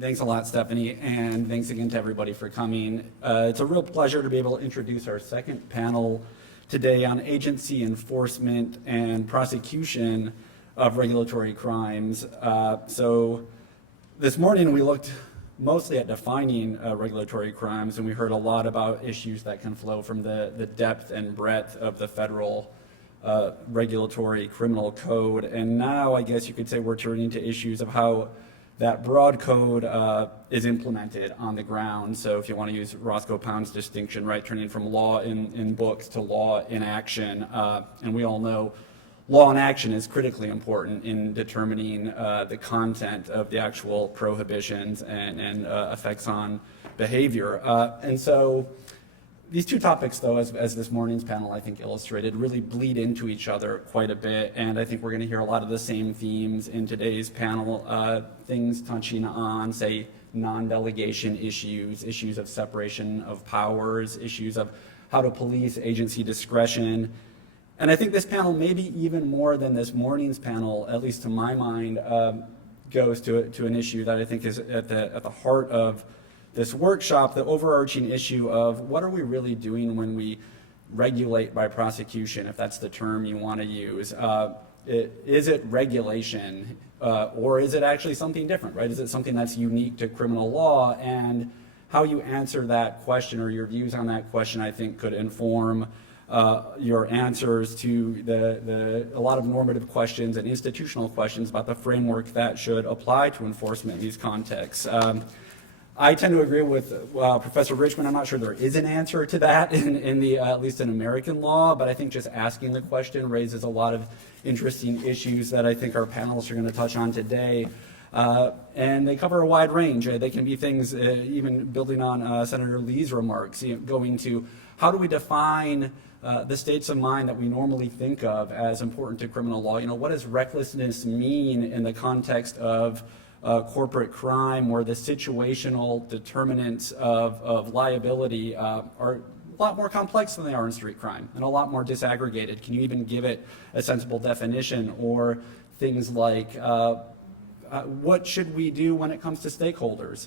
Thanks a lot, Stephanie, and thanks again to everybody for coming. It's a real pleasure to be able to introduce our second panel today on agency enforcement and prosecution of regulatory crimes. So this morning we looked mostly at defining regulatory crimes, and we heard a lot about issues that can flow from the depth and breadth of the federal regulatory criminal code. And now I guess you could say we're turning to issues of how that broad code is implemented on the ground. So if you want to use Roscoe Pound's distinction, right, turning from law in books to law in action. And we all know law in action is critically important in determining the content of the actual prohibitions and effects on behavior. And so these two topics, though, as this morning's panel, I think, illustrated, really bleed into each other quite a bit, and I think we're going to hear a lot of the same themes in today's panel, things touching on, say, non-delegation issues, issues of separation of powers, issues of how to police agency discretion. And I think this panel, maybe even more than this morning's panel, at least to my mind, goes to an issue that I think is at the heart of this workshop, the overarching issue of what are we really doing when we regulate by prosecution, if that's the term you want to use. Is it regulation or is it actually something different, right? Is it something that's unique to criminal law? And how you answer that question or your views on that question, I think, could inform your answers to a lot of normative questions and institutional questions about the framework that should apply to enforcement in these contexts. I tend to agree with Professor Richmond. I'm not sure there is an answer to that in the at least in American law, but I think just asking the question raises a lot of interesting issues that I think our panelists are going to touch on today. And they cover a wide range. They can be things, even building on Senator Lee's remarks, going to how do we define the states of mind that we normally think of as important to criminal law? What does recklessness mean in the context of corporate crime, where the situational determinants of liability are a lot more complex than they are in street crime and a lot more disaggregated? Can you even give it a sensible definition? Or things like what should we do when it comes to stakeholders?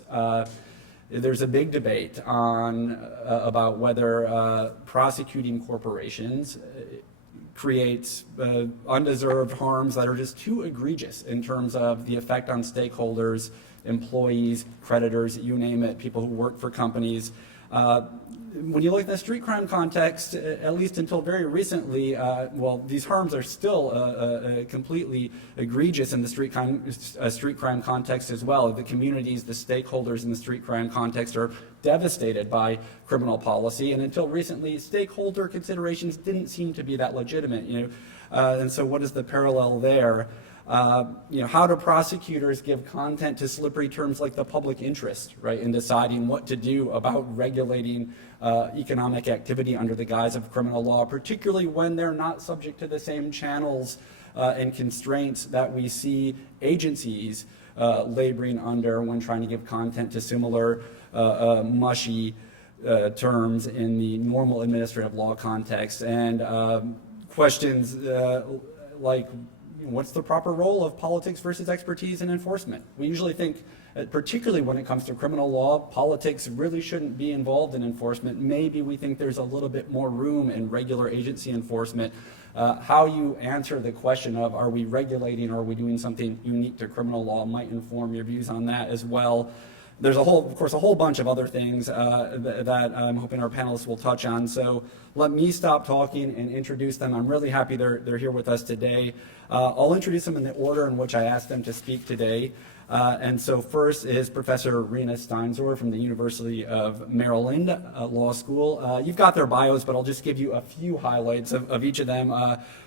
There's a big debate about whether prosecuting corporations creates undeserved harms that are just too egregious in terms of the effect on stakeholders, employees, creditors, you name it, people who work for companies. When you look at the street crime context, at least until very recently, these harms are still completely egregious in the street crime context as well. The communities, the stakeholders in the street crime context are devastated by criminal policy, and until recently, stakeholder considerations didn't seem to be that legitimate. And so what is the parallel there? How do prosecutors give content to slippery terms like the public interest, right, in deciding what to do about regulating economic activity under the guise of criminal law, particularly when they're not subject to the same channels and constraints that we see agencies laboring under when trying to give content to similar mushy terms in the normal administrative law context, and questions like, what's the proper role of politics versus expertise in enforcement? We usually think, particularly when it comes to criminal law, politics really shouldn't be involved in enforcement. Maybe we think there's a little bit more room in regular agency enforcement. How you answer the question of are we regulating or are we doing something unique to criminal law might inform your views on that as well. There's of course, a whole bunch of other things that I'm hoping our panelists will touch on. So let me stop talking and introduce them. I'm really happy they're here with us today. I'll introduce them in the order in which I asked them to speak today. And so first is Professor Rina Steinsore from the University of Maryland Law School. You've got their bios, but I'll just give you a few highlights of each of them.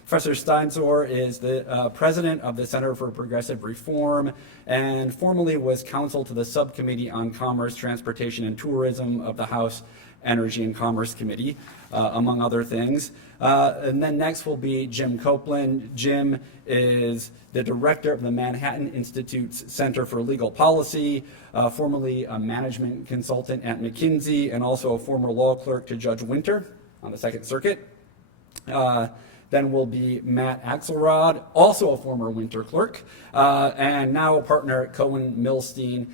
Professor Steinsore is the president of the Center for Progressive Reform and formerly was counsel to the Subcommittee on Commerce, Transportation, and Tourism of the House Energy and Commerce Committee, among other things. And then next will be Jim Copeland. Jim is the director of the Manhattan Institute's Center for Legal Policy, formerly a management consultant at McKinsey, and also a former law clerk to Judge Winter on the Second Circuit. Then will be Matt Axelrod, also a former Winter clerk, and now a partner at Cohen Milstein.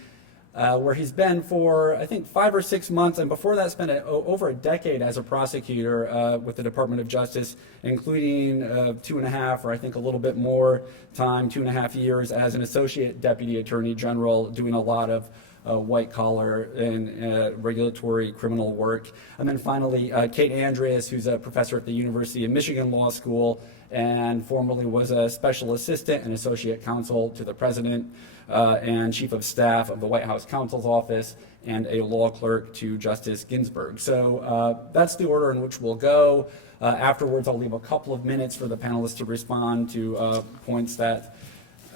where he's been for, I think, 5 or 6 months, and before that spent over a decade as a prosecutor with the Department of Justice, including 2.5, or I think a little bit more time, 2.5 years as an Associate Deputy Attorney General, doing a lot of white-collar and regulatory criminal work. And then finally, Kate Andreas, who's a professor at the University of Michigan Law School and formerly was a special assistant and associate counsel to the president and chief of staff of the White House counsel's office and a law clerk to Justice Ginsburg. So that's the order in which we'll go. Afterwards, I'll leave a couple of minutes for the panelists to respond to points that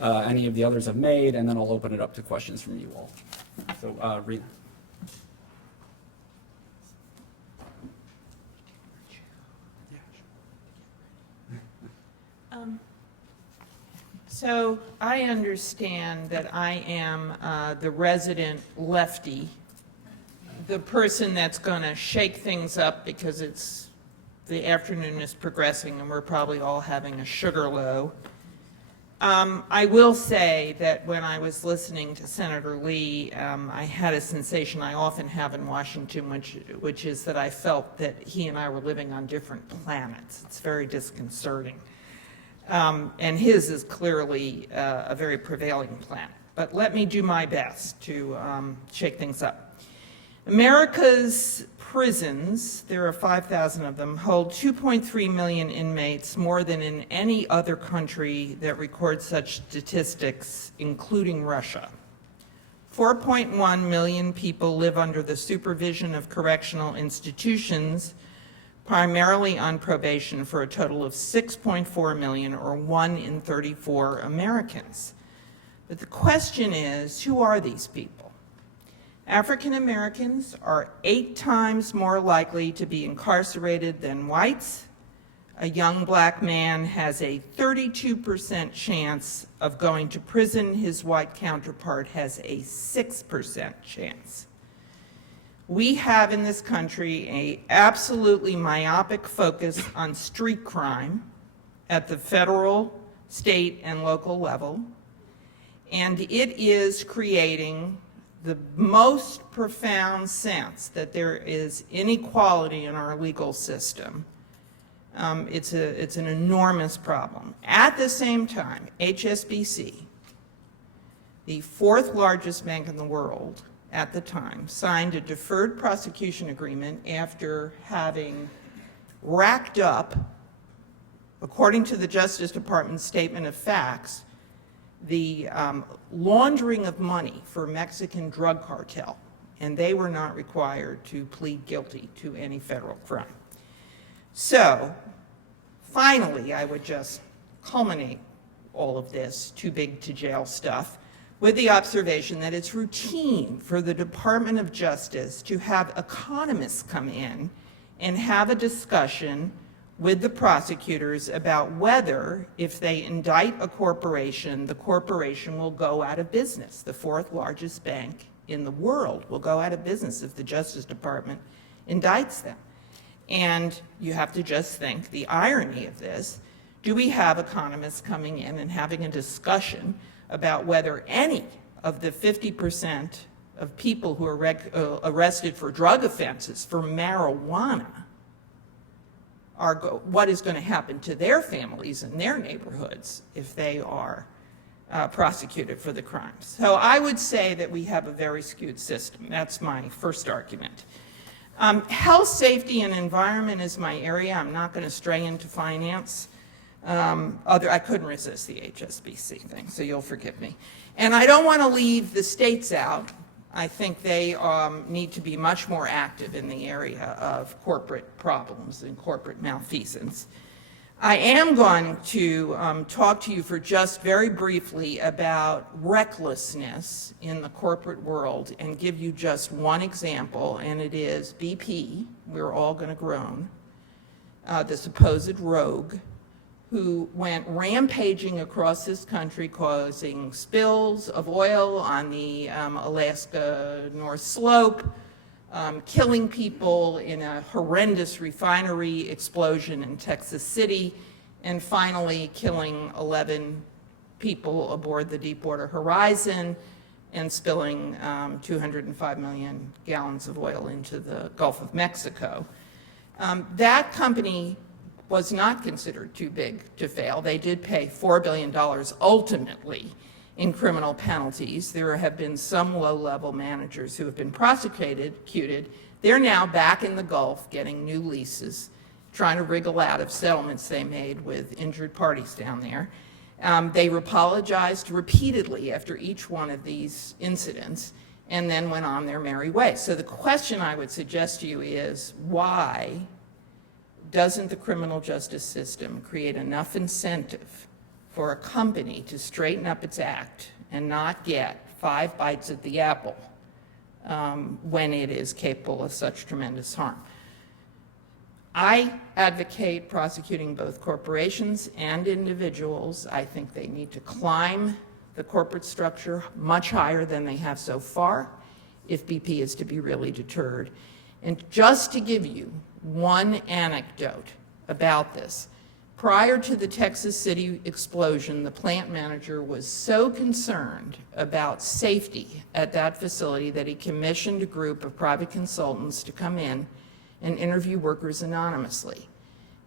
any of the others have made, and then I'll open it up to questions from you all. So, Rina. So I understand that I am the resident lefty, the person that's going to shake things up because the afternoon is progressing and we're probably all having a sugar low. I will say that when I was listening to Senator Lee, I had a sensation I often have in Washington, which is that I felt that he and I were living on different planets. It's very disconcerting. And his is clearly a very prevailing planet. But let me do my best to shake things up. America's prisons, there are 5,000 of them, hold 2.3 million inmates, more than in any other country that records such statistics, including Russia. 4.1 million people live under the supervision of correctional institutions, primarily on probation, for a total of 6.4 million, or 1 in 34 Americans. But the question is, who are these people? African Americans are 8 times more likely to be incarcerated than whites. A young black man has a 32% chance of going to prison. His white counterpart has a 6% chance. We have in this country an absolutely myopic focus on street crime at the federal, state, and local level, and it is creating the most profound sense that there is inequality in our legal system. It's an enormous problem. At the same time, HSBC, the 4th largest bank in the world at the time, signed a deferred prosecution agreement after having racked up, according to the Justice Department's statement of facts, the laundering of money for Mexican drug cartel, and they were not required to plead guilty to any federal crime. So, finally, I would just culminate all of this too big to jail stuff with the observation that it's routine for the Department of Justice to have economists come in and have a discussion with the prosecutors about whether, if they indict a corporation, the corporation will go out of business. The 4th largest bank in the world will go out of business if the Justice Department indicts them. And you have to just think the irony of this. Do we have economists coming in and having a discussion about whether any of the 50% of people who are arrested for drug offenses, for marijuana, what is going to happen to their families and their neighborhoods if they are prosecuted for the crimes? So I would say that we have a very skewed system. That's my first argument. Health, safety, and environment is my area. I'm not going to stray into finance. I couldn't resist the HSBC thing, so you'll forgive me. And I don't want to leave the states out. I think they need to be much more active in the area of corporate problems and corporate malfeasance. I am going to talk to you for just very briefly about recklessness in the corporate world and give you just one example, and it is BP. We're all going to groan. The supposed rogue who went rampaging across this country, causing spills of oil on the Alaska North Slope, killing people in a horrendous refinery explosion in Texas City, and finally killing 11 people aboard the Deepwater Horizon and spilling 205 million gallons of oil into the Gulf of Mexico. That company was not considered too big to fail. They did pay $4 billion ultimately in criminal penalties. There have been some low-level managers who have been prosecuted. They're now back in the Gulf getting new leases, trying to wriggle out of settlements they made with injured parties down there. They apologized repeatedly after each one of these incidents and then went on their merry way. So the question I would suggest to you is, why doesn't the criminal justice system create enough incentive for a company to straighten up its act and not get 5 bites at the apple when it is capable of such tremendous harm? I advocate prosecuting both corporations and individuals. I think they need to climb the corporate structure much higher than they have so far if BP is to be really deterred. And just to give you one anecdote about this, prior to the Texas City explosion, the plant manager was so concerned about safety at that facility that he commissioned a group of private consultants to come in and interview workers anonymously.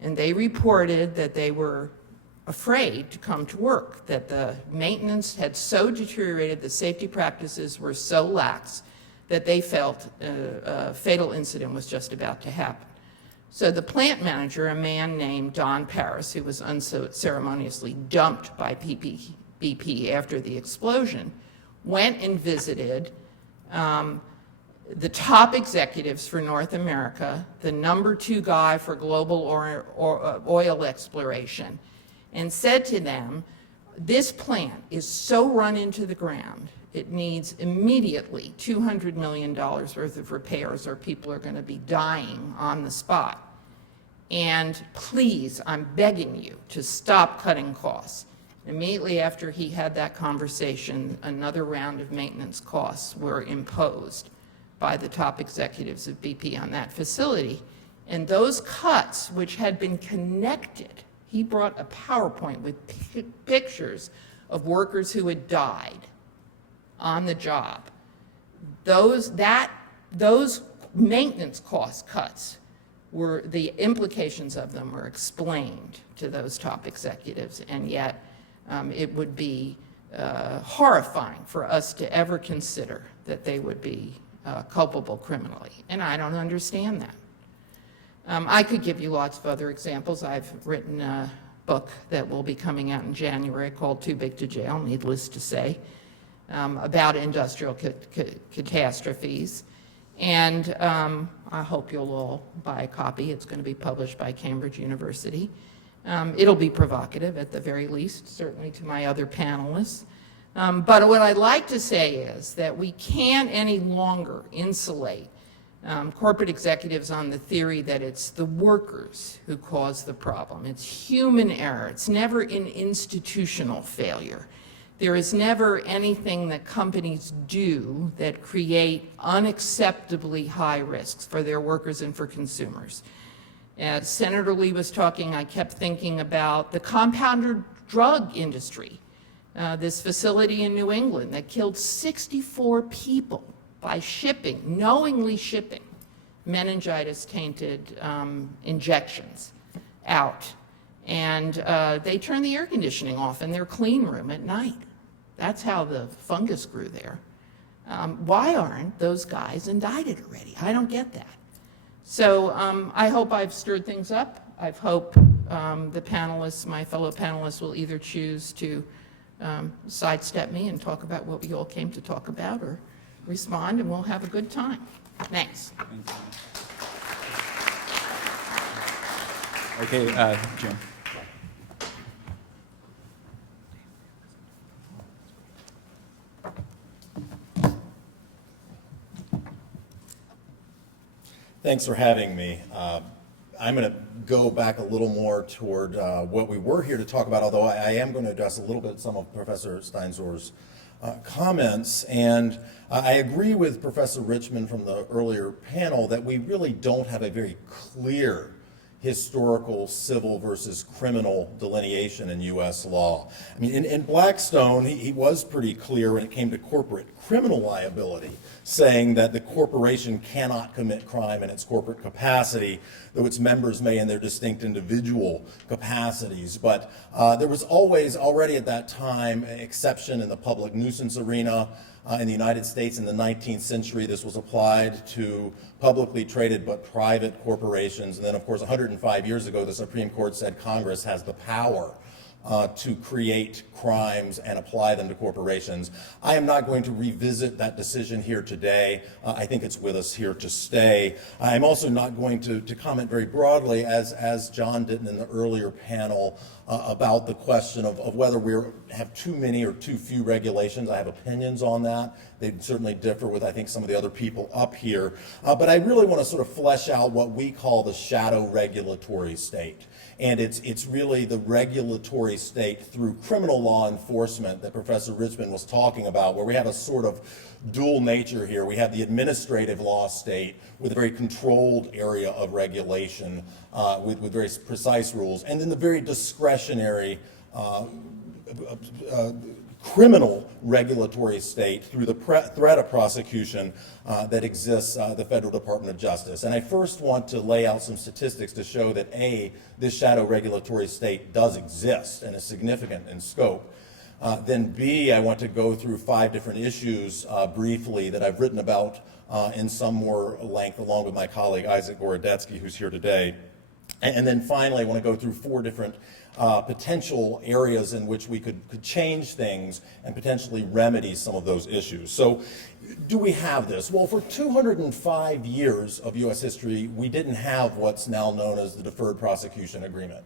And they reported that they were afraid to come to work, that the maintenance had so deteriorated, the safety practices were so lax that they felt a fatal incident was just about to happen. So the plant manager, a man named Don Paris, who was unceremoniously dumped by BP after the explosion, went and visited the top executives for North America, the #2 guy for global oil exploration, and said to them, this plant is so run into the ground, it needs immediately $200 million worth of repairs or people are going to be dying on the spot. And please, I'm begging you to stop cutting costs. Immediately after he had that conversation, another round of maintenance costs were imposed by the top executives of BP on that facility. And those cuts, which had been connected, he brought a PowerPoint with pictures of workers who had died on the job. Those maintenance cost cuts were, the implications of them were explained to those top executives, and yet it would be horrifying for us to ever consider that they would be culpable criminally, and I don't understand that. I could give you lots of other examples. I've written a book that will be coming out in January called Too Big to Jail, needless to say, about industrial catastrophes. And I hope you'll all buy a copy. It's going to be published by Cambridge University. It'll be provocative at the very least, certainly to my other panelists. But what I'd like to say is that we can't any longer insulate corporate executives on the theory that it's the workers who cause the problem. It's human error. It's never an institutional failure. There is never anything that companies do that create unacceptably high risks for their workers and for consumers. As Senator Lee was talking, I kept thinking about the compounded drug industry. This facility in New England that killed 64 people by shipping, knowingly shipping, meningitis-tainted injections out. And they turned the air conditioning off in their clean room at night. That's how the fungus grew there. Why aren't those guys indicted already? I don't get that. So I hope I've stirred things up. I hope the panelists, my fellow panelists, will either choose to sidestep me and talk about what we all came to talk about, or respond, and we'll have a good time. Thanks. Okay, Jim. Thanks for having me. I'm going to go back a little more toward what we were here to talk about, although I am going to address a little bit some of Professor Steinsore's comments. And I agree with Professor Richmond from the earlier panel that we really don't have a very clear historical civil versus criminal delineation in U.S. law. I mean, in Blackstone, he was pretty clear when it came to corporate criminal liability, saying that the corporation cannot commit crime in its corporate capacity, though its members may in their distinct individual capacities. But there was already at that time, an exception in the public nuisance arena. In the United States in the 19th century, this was applied to publicly traded but private corporations. And then, of course, 105 years ago, the Supreme Court said Congress has the power to create crimes and apply them to corporations. I am not going to revisit that decision here today. I think it's with us here to stay. I'm also not going to comment very broadly, as John did in the earlier panel, about the question of whether we have too many or too few regulations. I have opinions on that. They certainly differ with, I think, some of the other people up here. But I really want to sort of flesh out what we call the shadow regulatory state. And it's really the regulatory state through criminal law enforcement that Professor Richmond was talking about, where we have a sort of dual nature here. We have the administrative law state with a very controlled area of regulation with very precise rules, and then the very discretionary criminal regulatory state through the threat of prosecution that exists the Federal Department of Justice. And I first want to lay out some statistics to show that A, this shadow regulatory state does exist and is significant in scope. Then B, I want to go through 5 different issues briefly that I've written about in some more length along with my colleague Isaac Gorodetsky, who's here today. And then finally, I want to go through 4 different potential areas in which we could change things and potentially remedy some of those issues. So do we have this? Well, for 205 years of U.S. history, we didn't have what's now known as the Deferred Prosecution Agreement.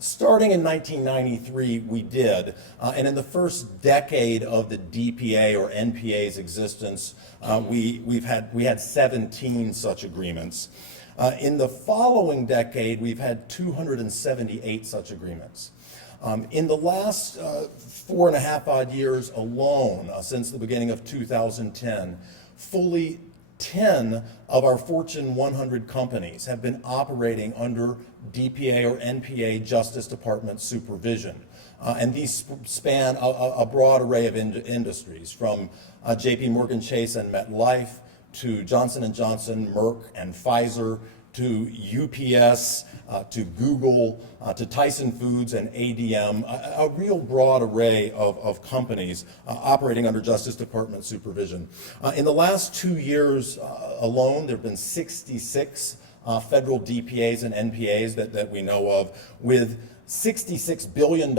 Starting in 1993, we did, and in the first decade of the DPA or NPA's existence, we had 17 such agreements. In the following decade, we've had 278 such agreements. In the last 4.5 odd years alone, since the beginning of 2010, fully 10 of our Fortune 100 companies have been operating under DPA or NPA Justice Department supervision. And these span a broad array of industries, from JP Morgan Chase and MetLife, to Johnson & Johnson, Merck, and Pfizer, to UPS, to Google, to Tyson Foods and ADM, a real broad array of companies operating under Justice Department supervision. In the last 2 years alone, there have been 66 federal DPAs and NPAs that we know of, with $66 billion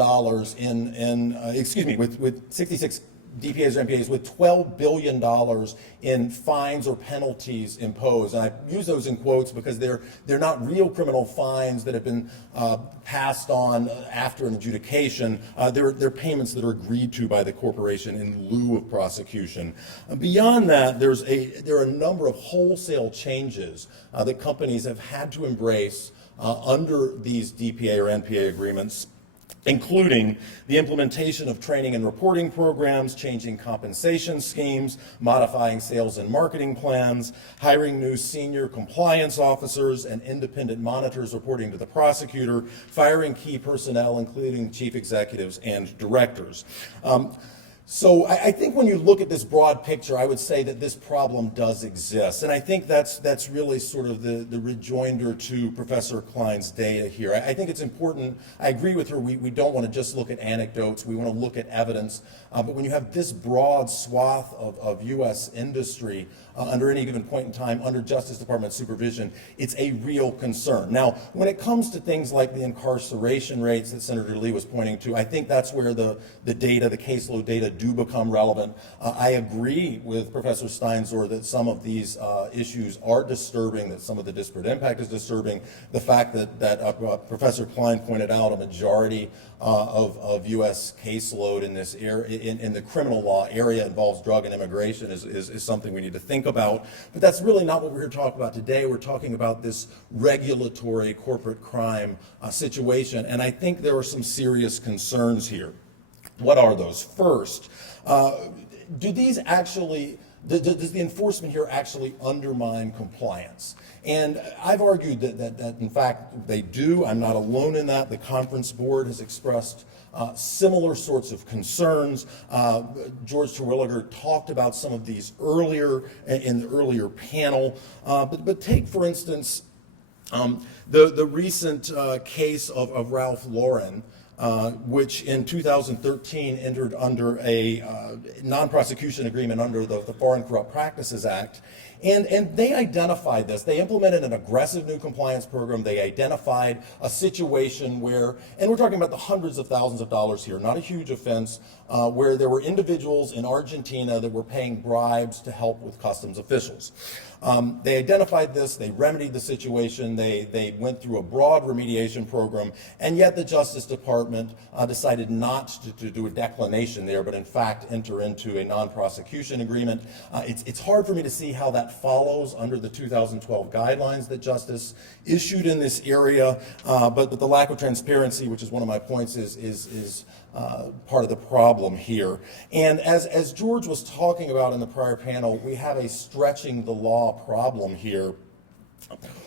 with 66 DPAs or NPAs with $12 billion in fines or penalties imposed. And I use those in quotes because they're not real criminal fines that have been passed on after an adjudication. They're payments that are agreed to by the corporation in lieu of prosecution. Beyond that, there are a number of wholesale changes that companies have had to embrace under these DPA or NPA agreements, including the implementation of training and reporting programs, changing compensation schemes, modifying sales and marketing plans, hiring new senior compliance officers and independent monitors reporting to the prosecutor, firing key personnel, including chief executives and directors. So I think when you look at this broad picture, I would say that this problem does exist. And I think that's really sort of the rejoinder to Professor Klein's data here. I think it's important. I agree with her. We don't want to just look at anecdotes. We want to look at evidence. But when you have this broad swath of U.S. industry under any given point in time under Justice Department supervision, it's a real concern. Now, when it comes to things like the incarceration rates that Senator Lee was pointing to, I think that's where the data, the caseload data, do become relevant. I agree with Professor Steinsore that some of these issues are disturbing, that some of the disparate impact is disturbing. The fact that Professor Klein pointed out a majority of U.S. caseload in this area, in the criminal law area, involves drug and immigration is something we need to think about. But that's really not what we're here to talk about today. We're talking about this regulatory corporate crime situation, and I think there are some serious concerns here. What are those? First, do these actually does the enforcement here actually undermine compliance? And I've argued that in fact they do. I'm not alone in that. The conference board has expressed similar sorts of concerns. George Terwilliger talked about some of these earlier in the earlier panel. But take, for instance, the recent case of Ralph Lauren, which in 2013 entered under a non-prosecution agreement under the Foreign Corrupt Practices Act. And they identified this. They implemented an aggressive new compliance program. They identified a situation where, and we're talking about the hundreds of thousands of dollars here, not a huge offense, where there were individuals in Argentina that were paying bribes to help with customs officials. They identified this, they remedied the situation, they went through a broad remediation program, and yet the Justice Department decided not to do a declination there, but in fact enter into a non-prosecution agreement. It's hard for me to see how that follows under the 2012 guidelines that Justice issued in this area, but the lack of transparency, which is one of my points, is part of the problem here. And as George was talking about in the prior panel, we have a stretching the law problem here,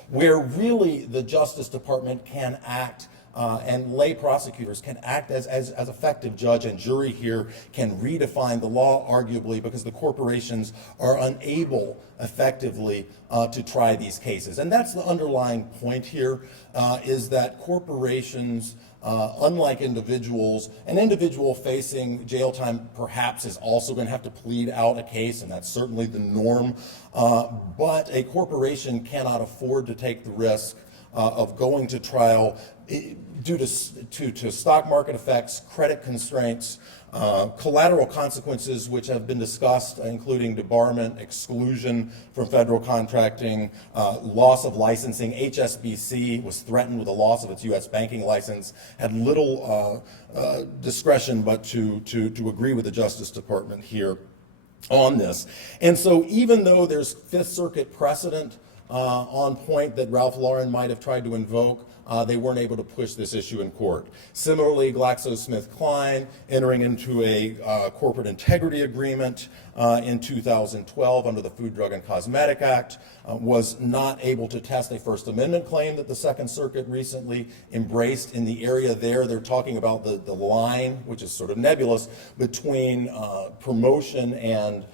where really the Justice Department can act and lay prosecutors can act as effective judge and jury here, can redefine the law arguably because the corporations are unable effectively to try these cases. And that's the underlying point here, is that corporations, unlike individuals, an individual facing jail time perhaps is also going to have to plead out a case, and that's certainly the norm, but a corporation cannot afford to take the risk of going to trial due to stock market effects, credit constraints, collateral consequences which have been discussed, including debarment, exclusion from federal contracting, loss of licensing. HSBC was threatened with the loss of its U.S. banking license, had little discretion but to agree with the Justice Department here on this. And so even though there's Fifth Circuit precedent on point that Ralph Lauren might have tried to invoke, they weren't able to push this issue in court. Similarly, GlaxoSmithKline entering into a corporate integrity agreement in 2012 under the Food, Drug, and Cosmetic Act was not able to test a First Amendment claim that the Second Circuit recently embraced in the area there. They're talking about the line, which is sort of nebulous, between promotion and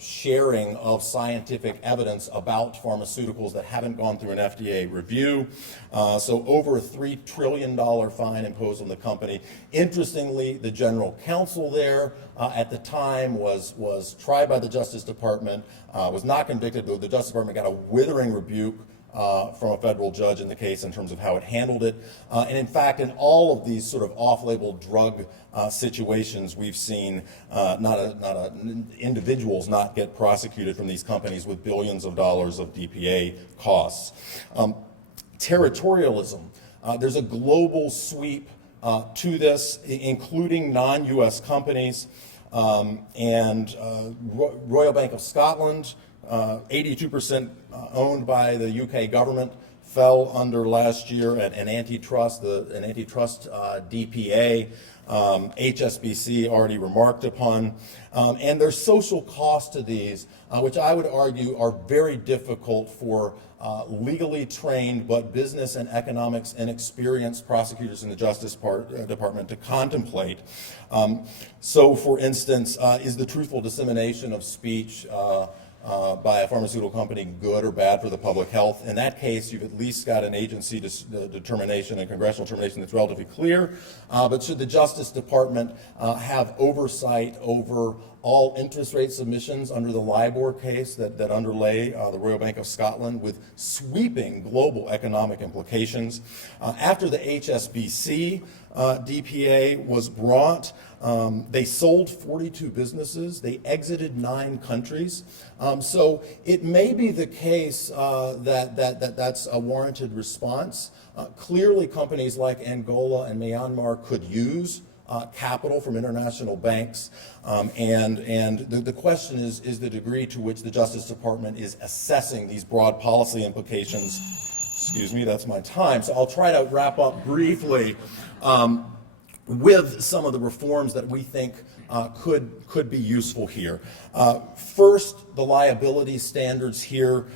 sharing of scientific evidence about pharmaceuticals that haven't gone through an FDA review. So over a $3 trillion fine imposed on the company. Interestingly, the general counsel there at the time was tried by the Justice Department, was not convicted, but the Justice Department got a withering rebuke from a federal judge in the case in terms of how it handled it. And in fact, in all of these sort of off-label drug situations, we've seen individuals not get prosecuted from these companies with billions of dollars of DPA costs. Territorialism. There's a global sweep to this, including non-U.S. companies. And Royal Bank of Scotland, 82% owned by the UK government, fell under last year at an antitrust DPA. HSBC already remarked upon. And there's social costs to these, which I would argue are very difficult for legally trained but business and economics and experienced prosecutors in the Justice Department to contemplate. So, for instance, is the truthful dissemination of speech by a pharmaceutical company good or bad for the public health? In that case, you've at least got an agency determination and congressional determination that's relatively clear. But should the Justice Department have oversight over all interest rate submissions under the LIBOR case that underlay the Royal Bank of Scotland with sweeping global economic implications? After the HSBC DPA was brought, they sold 42 businesses. They exited 9 countries. So it may be the case that's a warranted response. Clearly, companies like Angola and Myanmar could use capital from international banks. And the question is the degree to which the Justice Department is assessing these broad policy implications. Excuse me, that's my time. So I'll try to wrap up briefly with some of the reforms that we think could be useful here. First, the liability standards here,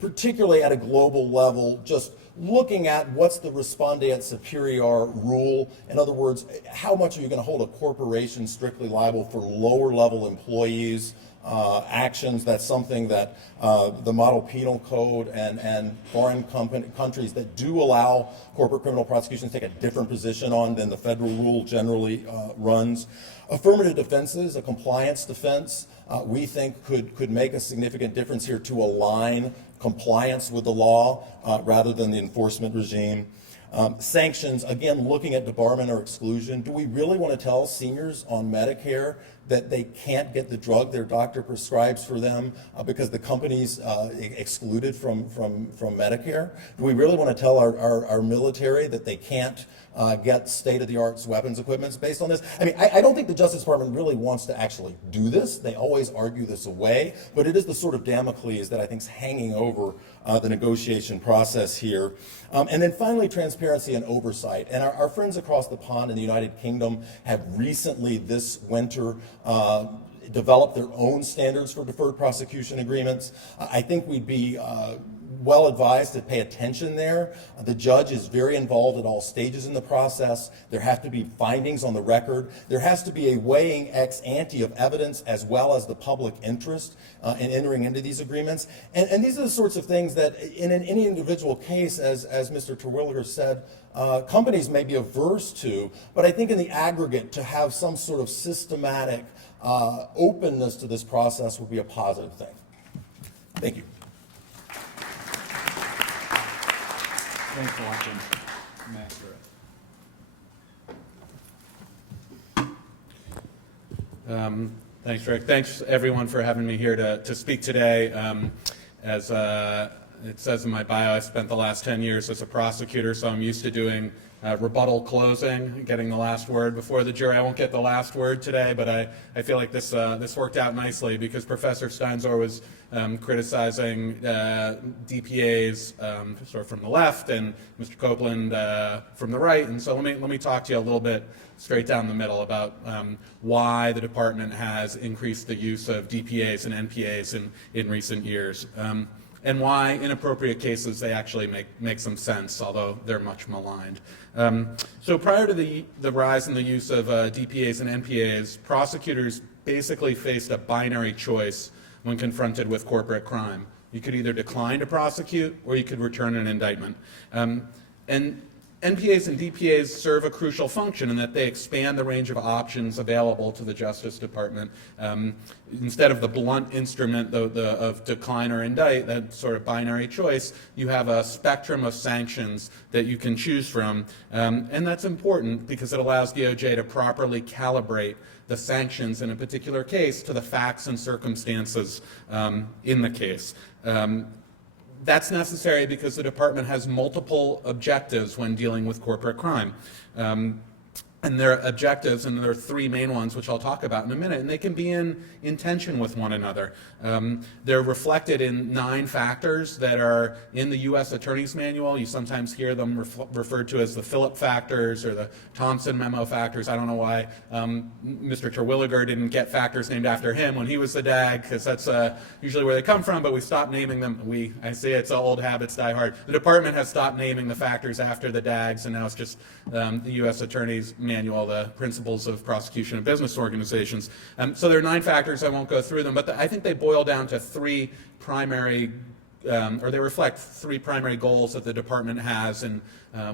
particularly at a global level, just looking at what's the respondeat superior rule. In other words, how much are you going to hold a corporation strictly liable for lower level employees' actions? That's something that the Model Penal Code and foreign countries that do allow corporate criminal prosecution take a different position on than the federal rule generally runs. Affirmative defenses, a compliance defense, we think could make a significant difference here to align compliance with the law rather than the enforcement regime. Sanctions, again, looking at debarment or exclusion. Do we really want to tell seniors on Medicare that they can't get the drug their doctor prescribes for them because the company's excluded from Medicare? Do we really want to tell our military that they can't get state-of-the-art weapons equipment based on this? I mean, I don't think the Justice Department really wants to actually do this. They always argue this away, but it is the sort of Damocles that I think is hanging over the negotiation process here. And then finally, transparency and oversight. And our friends across the pond in the United Kingdom have recently this winter developed their own standards for deferred prosecution agreements. I think we'd be well advised to pay attention there. The judge is very involved at all stages in the process. There have to be findings on the record. There has to be a weighing ex ante of evidence as well as the public interest in entering into these agreements. And these are the sorts of things that in any individual case, as Mr. Terwilliger said, companies may be averse to, but I think in the aggregate to have some sort of systematic openness to this process would be a positive thing. Thank you. Thanks for watching, Master. Thanks, Rick. Thanks, everyone, for having me here to speak today. As it says in my bio, I spent the last 10 years as a prosecutor, so I'm used to doing rebuttal closing, getting the last word before the jury. I won't get the last word today, but I feel like this worked out nicely because Professor Steinsore was criticizing DPAs sort of from the left and Mr. Copeland from the right. And so let me talk to you a little bit straight down the middle about why the department has increased the use of DPAs and NPAs in recent years. And why, in appropriate cases, they actually make some sense, although they're much maligned. So prior to the rise in the use of DPAs and NPAs, prosecutors basically faced a binary choice when confronted with corporate crime. You could either decline to prosecute or you could return an indictment. And NPAs and DPAs serve a crucial function in that they expand the range of options available to the Justice Department. Instead of the blunt instrument of decline or indict, that sort of binary choice, you have a spectrum of sanctions that you can choose from. And that's important because it allows DOJ to properly calibrate the sanctions in a particular case to the facts and circumstances in the case. That's necessary because the department has multiple objectives when dealing with corporate crime. And their objectives, and there are three main ones, which I'll talk about in a minute, and they can be in tension with one another. They're reflected in 9 factors that are in the U.S. Attorney's Manual. You sometimes hear them referred to as the Phillip factors or the Thompson memo factors. I don't know why Mr. Terwilliger didn't get factors named after him when he was the DAG, because that's usually where they come from, but we stopped naming them. I say it's old habits die hard. The department has stopped naming the factors after the DAGs, and now it's just the U.S. Attorney's Manual, the Principles of Prosecution of Business Organizations. So there are 9 factors. I won't go through them, but I think they boil down to 3 primary, or they reflect 3 primary goals that the department has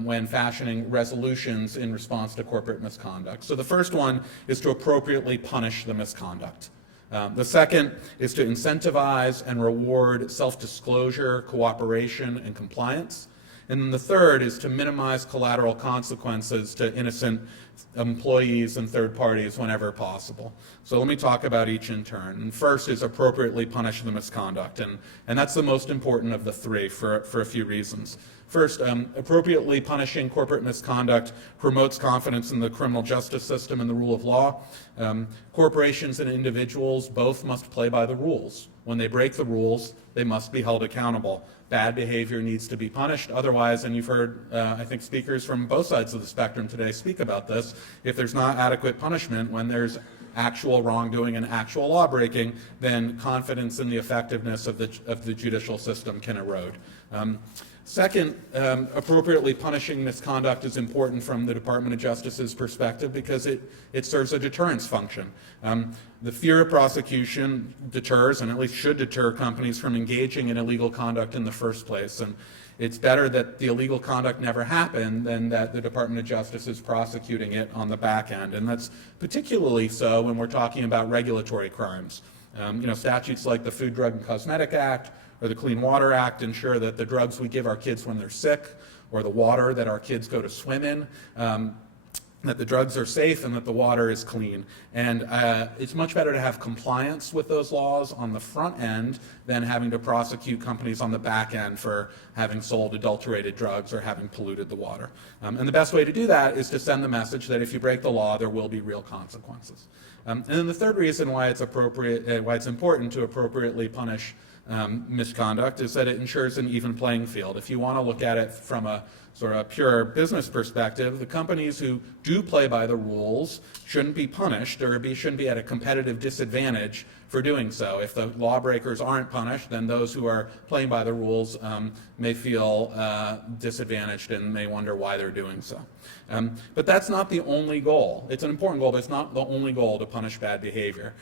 when fashioning resolutions in response to corporate misconduct. So the first one is to appropriately punish the misconduct. The second is to incentivize and reward self-disclosure, cooperation, and compliance. And then the third is to minimize collateral consequences to innocent employees and third parties whenever possible. So let me talk about each in turn. And first is appropriately punish the misconduct. And that's the most important of the 3 for a few reasons. First, appropriately punishing corporate misconduct promotes confidence in the criminal justice system and the rule of law. Corporations and individuals both must play by the rules. When they break the rules, they must be held accountable. Bad behavior needs to be punished. Otherwise, and you've heard, I think, speakers from both sides of the spectrum today speak about this, process, if there's not adequate punishment when there's actual wrongdoing and actual lawbreaking, then confidence in the effectiveness of the judicial system can erode. Second, appropriately punishing misconduct is important from the Department of Justice's perspective because it serves a deterrence function. The fear of prosecution deters, and at least should deter, companies from engaging in illegal conduct in the first place. And it's better that the illegal conduct never happened than that the Department of Justice is prosecuting it on the back end. And that's particularly so when we're talking about regulatory crimes. Statutes like the Food, Drug, and Cosmetic Act or the Clean Water Act ensure that the drugs we give our kids when they're sick, or the water that our kids go to swim in, that the drugs are safe and that the water is clean. And it's much better to have compliance with those laws on the front end than having to prosecute companies on the back end for having sold adulterated drugs or having polluted the water. And the best way to do that is to send the message that if you break the law, there will be real consequences. And then the third reason why it's important to appropriately punish misconduct is that it ensures an even playing field. If you want to look at it from a sort of pure business perspective, the companies who do play by the rules shouldn't be punished or shouldn't be at a competitive disadvantage for doing so. If the lawbreakers aren't punished, then those who are playing by the rules may feel disadvantaged and may wonder why they're doing so. But that's not the only goal. It's an important goal, but it's not the only goal to punish bad behavior.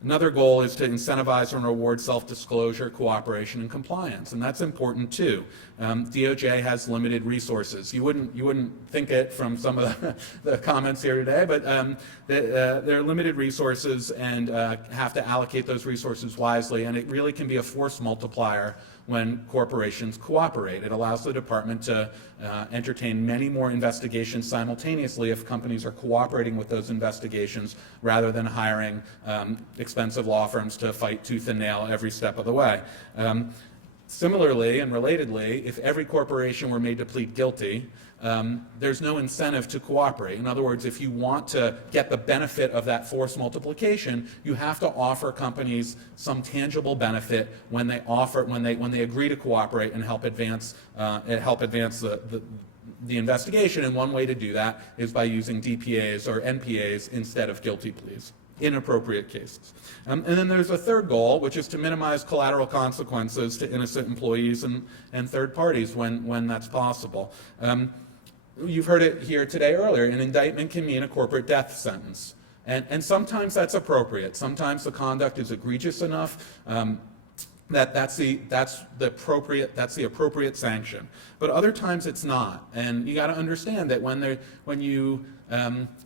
Another goal is to incentivize and reward self-disclosure, cooperation, and compliance, and that's important too. DOJ has limited resources. You wouldn't think it from some of the comments here today, but there are limited resources and have to allocate those resources wisely, and it really can be a force multiplier when corporations cooperate. It allows the department to entertain many more investigations simultaneously if companies are cooperating with those investigations rather than hiring expensive law firms to fight tooth and nail every step of the way. Similarly and relatedly, if every corporation were made to plead guilty, there's no incentive to cooperate. In other words, if you want to get the benefit of that force multiplication, you have to offer companies some tangible benefit when they agree to cooperate and help advance the investigation. And one way to do that is by using DPAs or NPAs instead of guilty pleas in appropriate cases. And then there's a third goal, which is to minimize collateral consequences to innocent employees and third parties when that's possible. You've heard it here today earlier. An indictment can mean a corporate death sentence. And sometimes that's appropriate. Sometimes the conduct is egregious enough that's the appropriate sanction. But other times it's not. And you got to understand that when you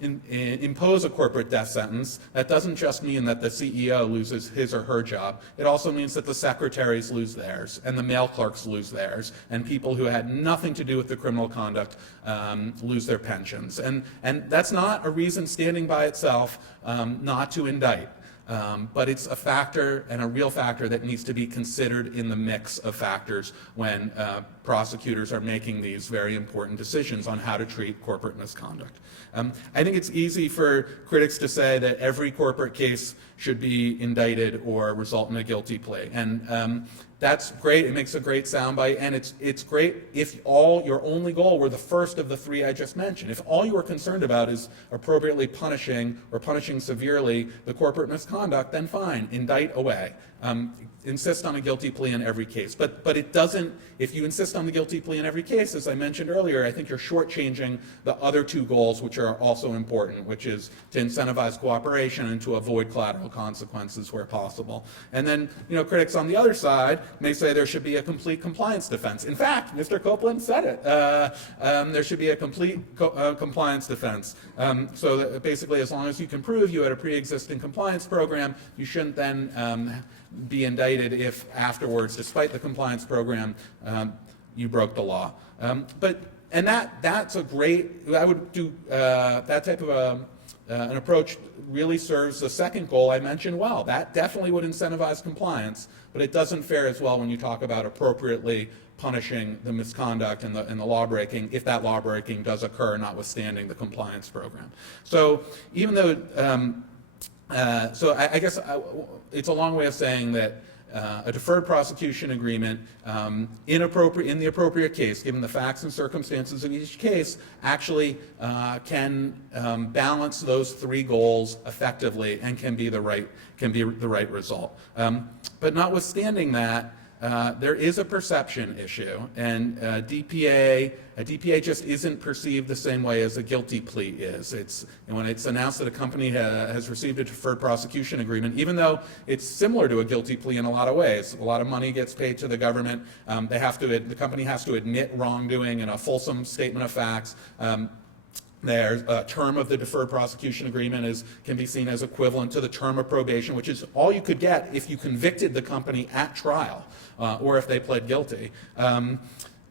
impose a corporate death sentence, that doesn't just mean that the CEO loses his or her job. It also means that the secretaries lose theirs, and the mail clerks lose theirs, and people who had nothing to do with the criminal conduct lose their pensions. And that's not a reason standing by itself not to indict. But it's a factor and a real factor that needs to be considered in the mix of factors when prosecutors are making these very important decisions on how to treat corporate misconduct. I think it's easy for critics to say that every corporate case should be indicted or result in a guilty plea. And that's great. It makes a great soundbite, and it's great if your only goal were the first of the three I just mentioned. If all you were concerned about is appropriately punishing or punishing severely the corporate misconduct, then fine, indict away. Insist on a guilty plea in every case. But it doesn't, if you insist on the guilty plea in every case, as I mentioned earlier, I think you're shortchanging the other two goals, which are also important, which is to incentivize cooperation and to avoid collateral consequences where possible. And then, critics on the other side may say there should be a complete compliance defense. In fact, Mr. Copeland said it. There should be a complete compliance defense. So that basically, as long as you can prove you had a pre-existing compliance program, you shouldn't then be indicted if afterwards, despite the compliance program, you broke the law. That's a great, I would do that type of an approach really serves the second goal I mentioned well. That definitely would incentivize compliance, but it doesn't fare as well when you talk about appropriately punishing the misconduct and the law breaking, if that law breaking does occur, notwithstanding the compliance program. So even though, I guess it's a long way of saying that a deferred prosecution agreement in the appropriate case, given the facts and circumstances of each case, actually can balance those three goals effectively and can be the right result. But notwithstanding that, there is a perception issue, and DPA just isn't perceived the same way as a guilty plea is. And when it's announced that a company has received a deferred prosecution agreement, even though it's similar to a guilty plea in a lot of ways, a lot of money gets paid to the government, the company has to admit wrongdoing in a fulsome statement of facts. There's a term of the deferred prosecution agreement can be seen as equivalent to the term of probation, which is all you could get if you convicted the company at trial or if they pled guilty.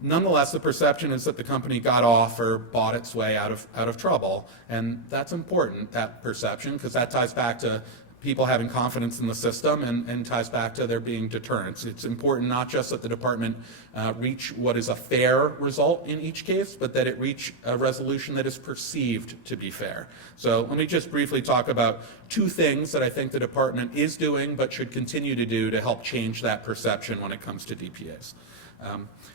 Nonetheless, the perception is that the company got off or bought its way out of trouble, and that's important, that perception, because that ties back to people having confidence in the system and ties back to there being deterrence. It's important not just that the department reach what is a fair result in each case, but that it reach a resolution that is perceived to be fair. So let me just briefly talk about two things that I think the department is doing but should continue to do to help change that perception when it comes to DPAs.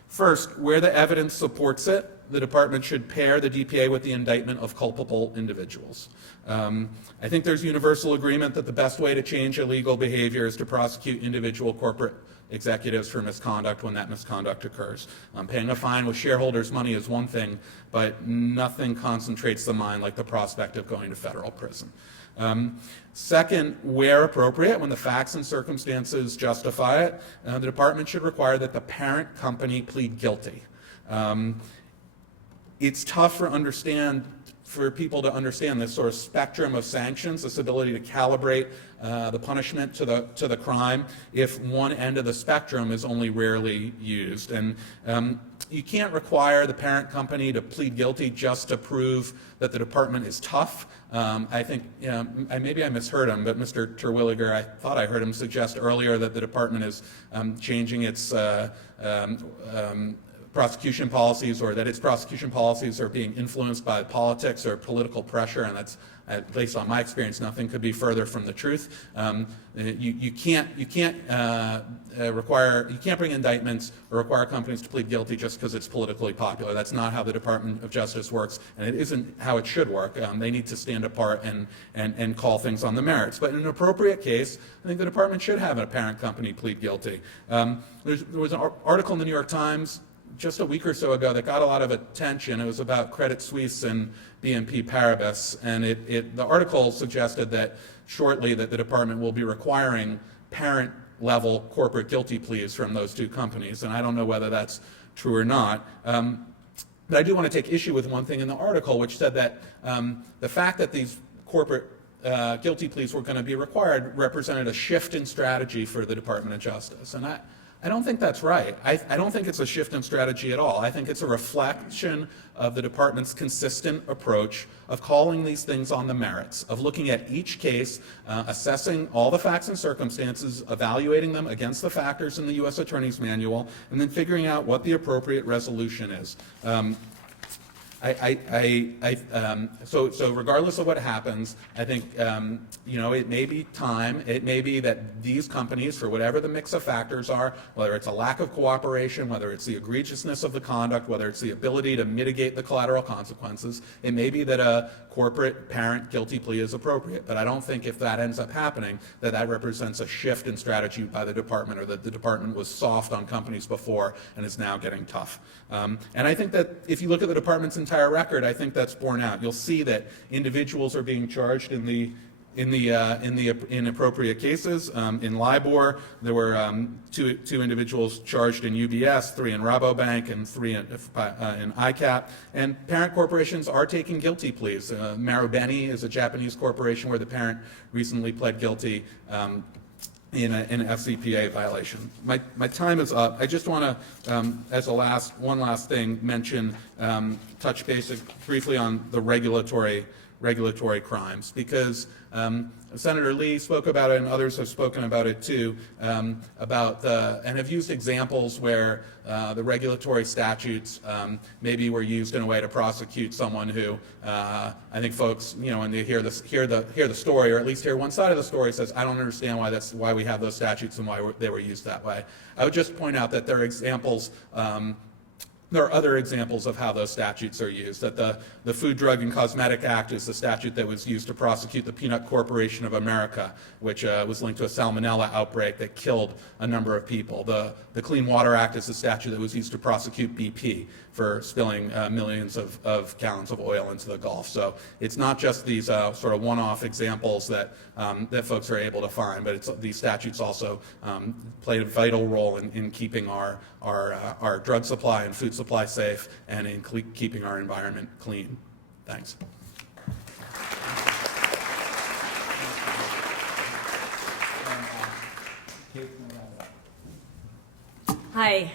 First, where the evidence supports it, the department should pair the DPA with the indictment of culpable individuals. I think there's universal agreement that the best way to change illegal behavior is to prosecute individual corporate executives for misconduct when that misconduct occurs. Paying a fine with shareholders' money is one thing, but nothing concentrates the mind like the prospect of going to federal prison. Second, where appropriate, when the facts and circumstances justify it, the department should require that the parent company plead guilty. It's tough for people to understand this sort of spectrum of sanctions, this ability to calibrate the punishment to the crime if one end of the spectrum is only rarely used. And you can't require the parent company to plead guilty just to prove that the department is tough. I think, maybe I misheard him, but Mr. Terwilliger, I thought I heard him suggest earlier that the department is changing its prosecution policies, or that its prosecution policies are being influenced by politics or political pressure, and that's, based on my experience, nothing could be further from the truth. You can't bring indictments or require companies to plead guilty just because it's politically popular. That's not how the Department of Justice works, and it isn't how it should work. They need to stand apart and call things on the merits. But in an appropriate case, I think the department should have a parent company plead guilty. There was an article in the New York Times just a week or so ago that got a lot of attention. It was about Credit Suisse and BNP Paribas, and the article suggested that shortly that the department will be requiring parent-level corporate guilty pleas from those two companies, and I don't know whether that's true or not. But I do want to take issue with one thing in the article, which said that the fact that these corporate guilty pleas were going to be required represented a shift in strategy for the Department of Justice, and I don't think that's right. I don't think it's a shift in strategy at all. I think it's a reflection of the department's consistent approach of calling these things on the merits, of looking at each case, assessing all the facts and circumstances, evaluating them against the factors in the U.S. Attorney's Manual, and then figuring out what the appropriate resolution is. So regardless of what happens, I think, it may be time, it may be that these companies, for whatever the mix of factors are, whether it's a lack of cooperation, whether it's the egregiousness of the conduct, whether it's the ability to mitigate the collateral consequences, it may be that a corporate parent guilty plea is appropriate. But I don't think if that ends up happening, that represents a shift in strategy by the department, or that the department was soft on companies before and is now getting tough. And I think that if you look at the department's entire record, I think that's borne out. You'll see that individuals are being charged in appropriate cases. In LIBOR, there were two individuals charged in UBS, 3 in Rabobank, and 3 in ICAP. And parent corporations are taking guilty pleas. Marubeni is a Japanese corporation where the parent recently pled guilty in an FCPA violation. My time is up. I just want to, as one last thing, mention, touch base briefly on the regulatory regulatory crimes, because Senator Lee spoke about it, and others have spoken about it too, and have used examples where the regulatory statutes maybe were used in a way to prosecute someone who I think folks, when they hear the story, or at least hear one side of the story, says, I don't understand why we have those statutes and why they were used that way. I would just point out that there are examples. There are other examples of how those statutes are used. That the Food, Drug, and Cosmetic Act is the statute that was used to prosecute the Peanut Corporation of America, which was linked to a salmonella outbreak that killed a number of people. The Clean Water Act is the statute that was used to prosecute BP for spilling millions of gallons of oil into the Gulf. So it's not just these sort of one-off examples that folks are able to find, but these statutes also play a vital role in keeping our drug supply and food supply safe, and in keeping our environment clean. Thanks. Hi,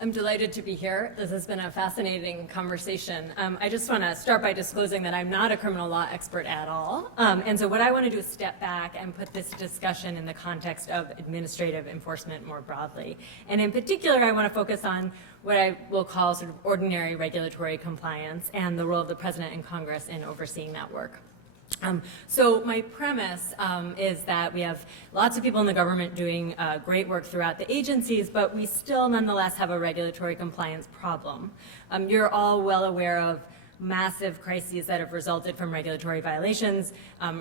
I'm delighted to be here. This has been a fascinating conversation. I just want to start by disclosing that I'm not a criminal law expert at all. And so what I want to do is step back and put this discussion in the context of administrative enforcement more broadly. And in particular, I want to focus on what I will call sort of ordinary regulatory compliance and the role of the President and Congress in overseeing that work. So my premise is that we have lots of people in the government doing great work throughout the agencies, but we still nonetheless have a regulatory compliance problem. You're all well aware of massive crises that have resulted from regulatory violations.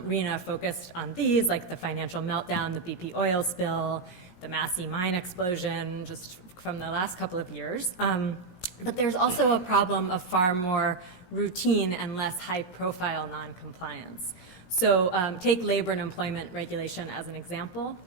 Rina focused on these, like the financial meltdown, the BP oil spill, the Massey mine explosion, just from the last couple of years. But there's also a problem of far more routine and less high-profile non-compliance. So take labor and employment regulation as an example.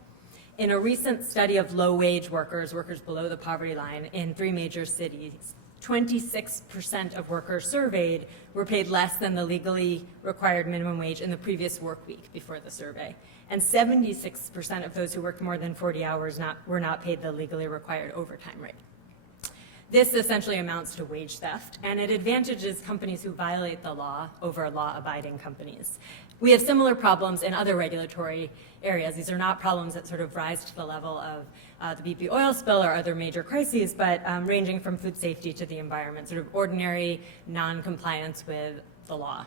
In a recent study of low-wage workers below the poverty line in 3 major cities, 26% of workers surveyed were paid less than the legally required minimum wage in the previous work week before the survey. And 76% of those who worked more than 40 hours were not paid the legally required overtime rate. This essentially amounts to wage theft, and it advantages companies who violate the law over law-abiding companies. We have similar problems in other regulatory areas. These are not problems that sort of rise to the level of the BP oil spill or other major crises, but ranging from food safety to the environment, sort of ordinary non-compliance with the law.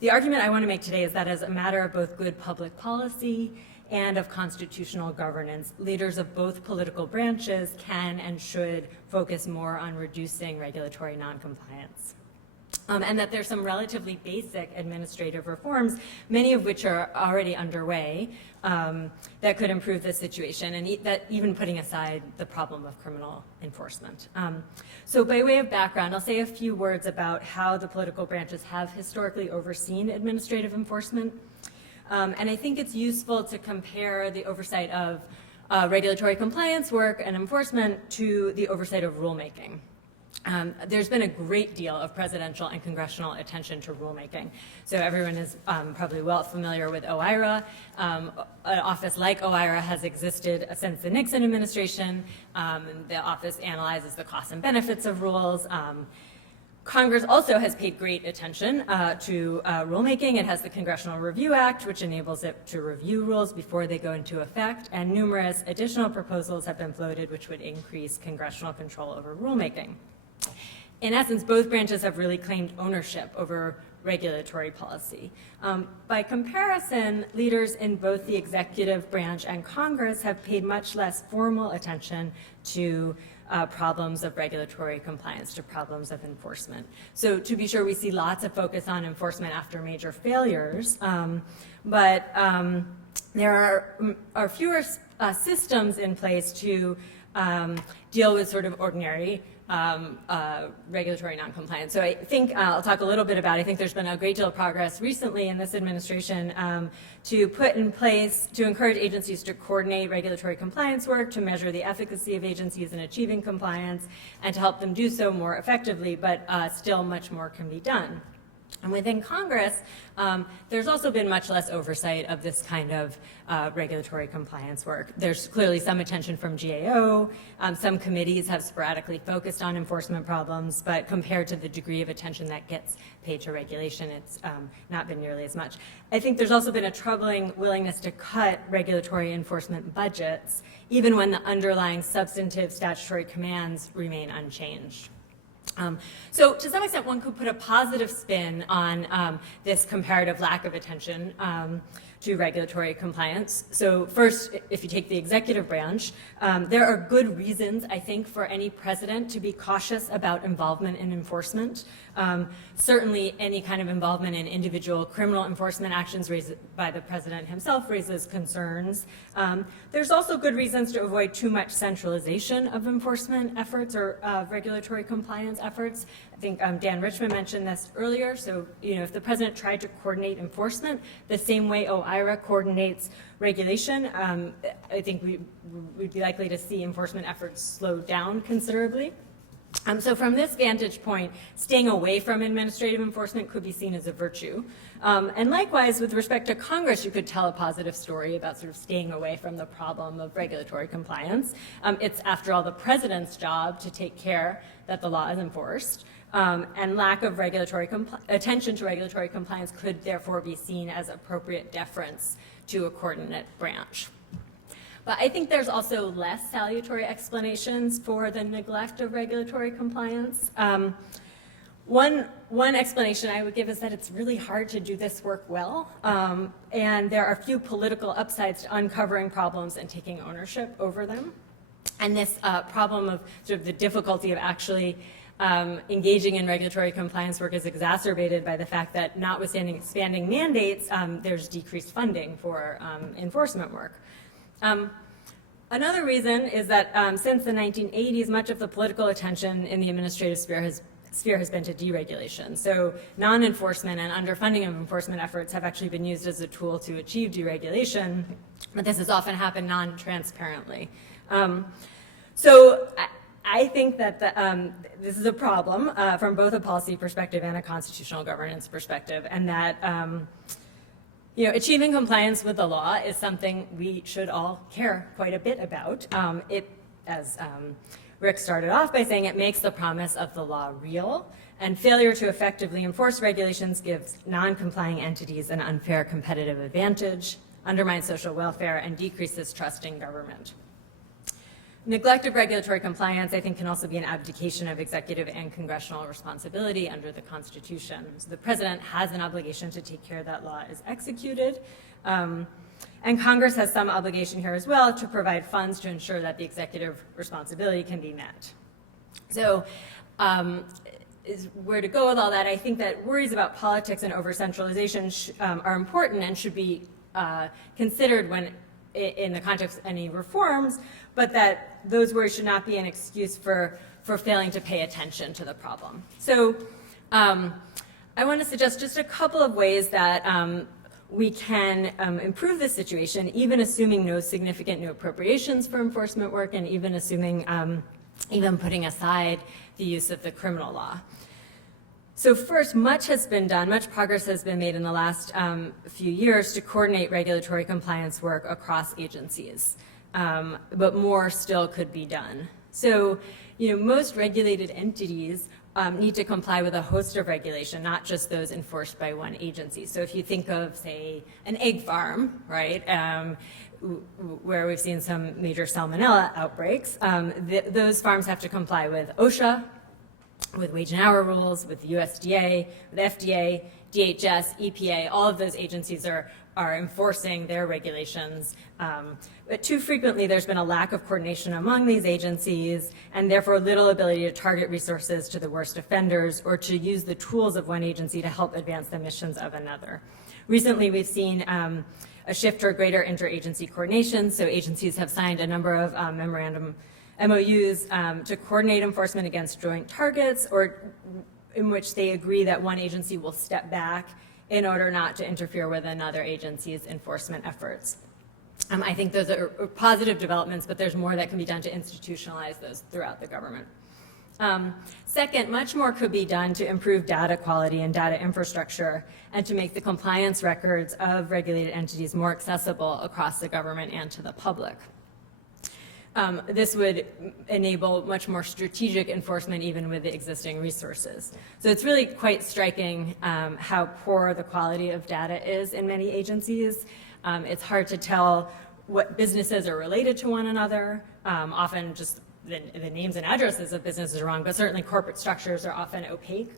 The argument I want to make today is that as a matter of both good public policy and of constitutional governance, leaders of both political branches can and should focus more on reducing regulatory noncompliance. And that there's some relatively basic administrative reforms, many of which are already underway, that could improve the situation, and that even putting aside the problem of criminal enforcement. So by way of background, I'll say a few words about how the political branches have historically overseen administrative enforcement. And I think it's useful to compare the oversight of regulatory compliance work and enforcement to the oversight of rulemaking. There's been a great deal of presidential and congressional attention to rulemaking. So everyone is probably well familiar with OIRA. An office like OIRA has existed since the Nixon administration. The office analyzes the costs and benefits of rules. Congress also has paid great attention to rulemaking. It has the Congressional Review Act, which enables it to review rules before they go into effect, and numerous additional proposals have been floated which would increase congressional control over rulemaking. In essence, both branches have really claimed ownership over regulatory policy. By comparison, leaders in both the executive branch and Congress have paid much less formal attention to problems of regulatory compliance, to problems of enforcement. So to be sure, we see lots of focus on enforcement after major failures, but there are fewer systems in place to deal with sort of ordinary regulatory noncompliance. So I think I'll talk a little bit about, I think there's been a great deal of progress recently in this administration to put in place, to encourage agencies to coordinate regulatory compliance work, to measure the efficacy of agencies in achieving compliance, and to help them do so more effectively, but still much more can be done. And within Congress, there's also been much less oversight of this kind of regulatory compliance work. There's clearly some attention from GAO. Some committees have sporadically focused on enforcement problems, but compared to the degree of attention that gets paid to regulation, it's not been nearly as much. I think there's also been a troubling willingness to cut regulatory enforcement budgets, even when the underlying substantive statutory commands remain unchanged. So to some extent, one could put a positive spin on this comparative lack of attention to regulatory compliance. So first, if you take the executive branch, there are good reasons, I think, for any president to be cautious about involvement in enforcement. Certainly, any kind of involvement in individual criminal enforcement actions raised by the president himself raises concerns. There's also good reasons to avoid too much centralization of enforcement efforts or regulatory compliance efforts. I think Dan Richmond mentioned this earlier. So, if the president tried to coordinate enforcement the same way OIRA coordinates regulation, I think we'd be likely to see enforcement efforts slow down considerably. So from this vantage point, staying away from administrative enforcement could be seen as a virtue. And likewise, with respect to Congress, you could tell a positive story about sort of staying away from the problem of regulatory compliance. It's, after all, the president's job to take care that the law is enforced. And lack of regulatory attention to regulatory compliance could therefore be seen as appropriate deference to a coordinate branch. But I think there's also less salutary explanations for the neglect of regulatory compliance. One explanation I would give is that it's really hard to do this work well, and there are few political upsides to uncovering problems and taking ownership over them. And this problem of sort of the difficulty of actually engaging in regulatory compliance work is exacerbated by the fact that, notwithstanding expanding mandates, there's decreased funding for enforcement work. Another reason is that since the 1980s, much of the political attention in the administrative sphere has been to deregulation. So non-enforcement and underfunding of enforcement efforts have actually been used as a tool to achieve deregulation, but this has often happened non-transparently. So I think that this is a problem from both a policy perspective and a constitutional governance perspective, and that achieving compliance with the law is something we should all care quite a bit about. As Rick started off by saying, it makes the promise of the law real, and failure to effectively enforce regulations gives non-complying entities an unfair competitive advantage, undermines social welfare, and decreases trust in government. Neglect of regulatory compliance, I think, can also be an abdication of executive and congressional responsibility under the Constitution. So the president has an obligation to take care that law is executed. And Congress has some obligation here as well to provide funds to ensure that the executive responsibility can be met. So where to go with all that? I think that worries about politics and over-centralization are important and should be considered when in the context of any reforms, but that those worries should not be an excuse for failing to pay attention to the problem. So I want to suggest just a couple of ways that we can improve this situation, even assuming no significant new appropriations for enforcement work, and even assuming, even putting aside the use of the criminal law. So first, much has been done, much progress has been made in the last few years to coordinate regulatory compliance work across agencies, but more still could be done. So, most regulated entities need to comply with a host of regulation, not just those enforced by one agency. So if you think of, say, an egg farm, right, where we've seen some major salmonella outbreaks, those farms have to comply with OSHA, with wage and hour rules, with the USDA, with FDA, DHS, EPA. All of those agencies are enforcing their regulations. But too frequently, there's been a lack of coordination among these agencies, and therefore little ability to target resources to the worst offenders or to use the tools of one agency to help advance the missions of another. Recently, we've seen a shift toward greater interagency coordination. So agencies have signed a number of MOUs to coordinate enforcement against joint targets, or in which they agree that one agency will step back in order not to interfere with another agency's enforcement efforts. I think those are positive developments, but there's more that can be done to institutionalize those throughout the government. Second, much more could be done to improve data quality and data infrastructure and to make the compliance records of regulated entities more accessible across the government and to the public. This would enable much more strategic enforcement even with the existing resources. So it's really quite striking how poor the quality of data is in many agencies. It's hard to tell what businesses are related to one another. Often just the names and addresses of businesses are wrong, but certainly corporate structures are often opaque.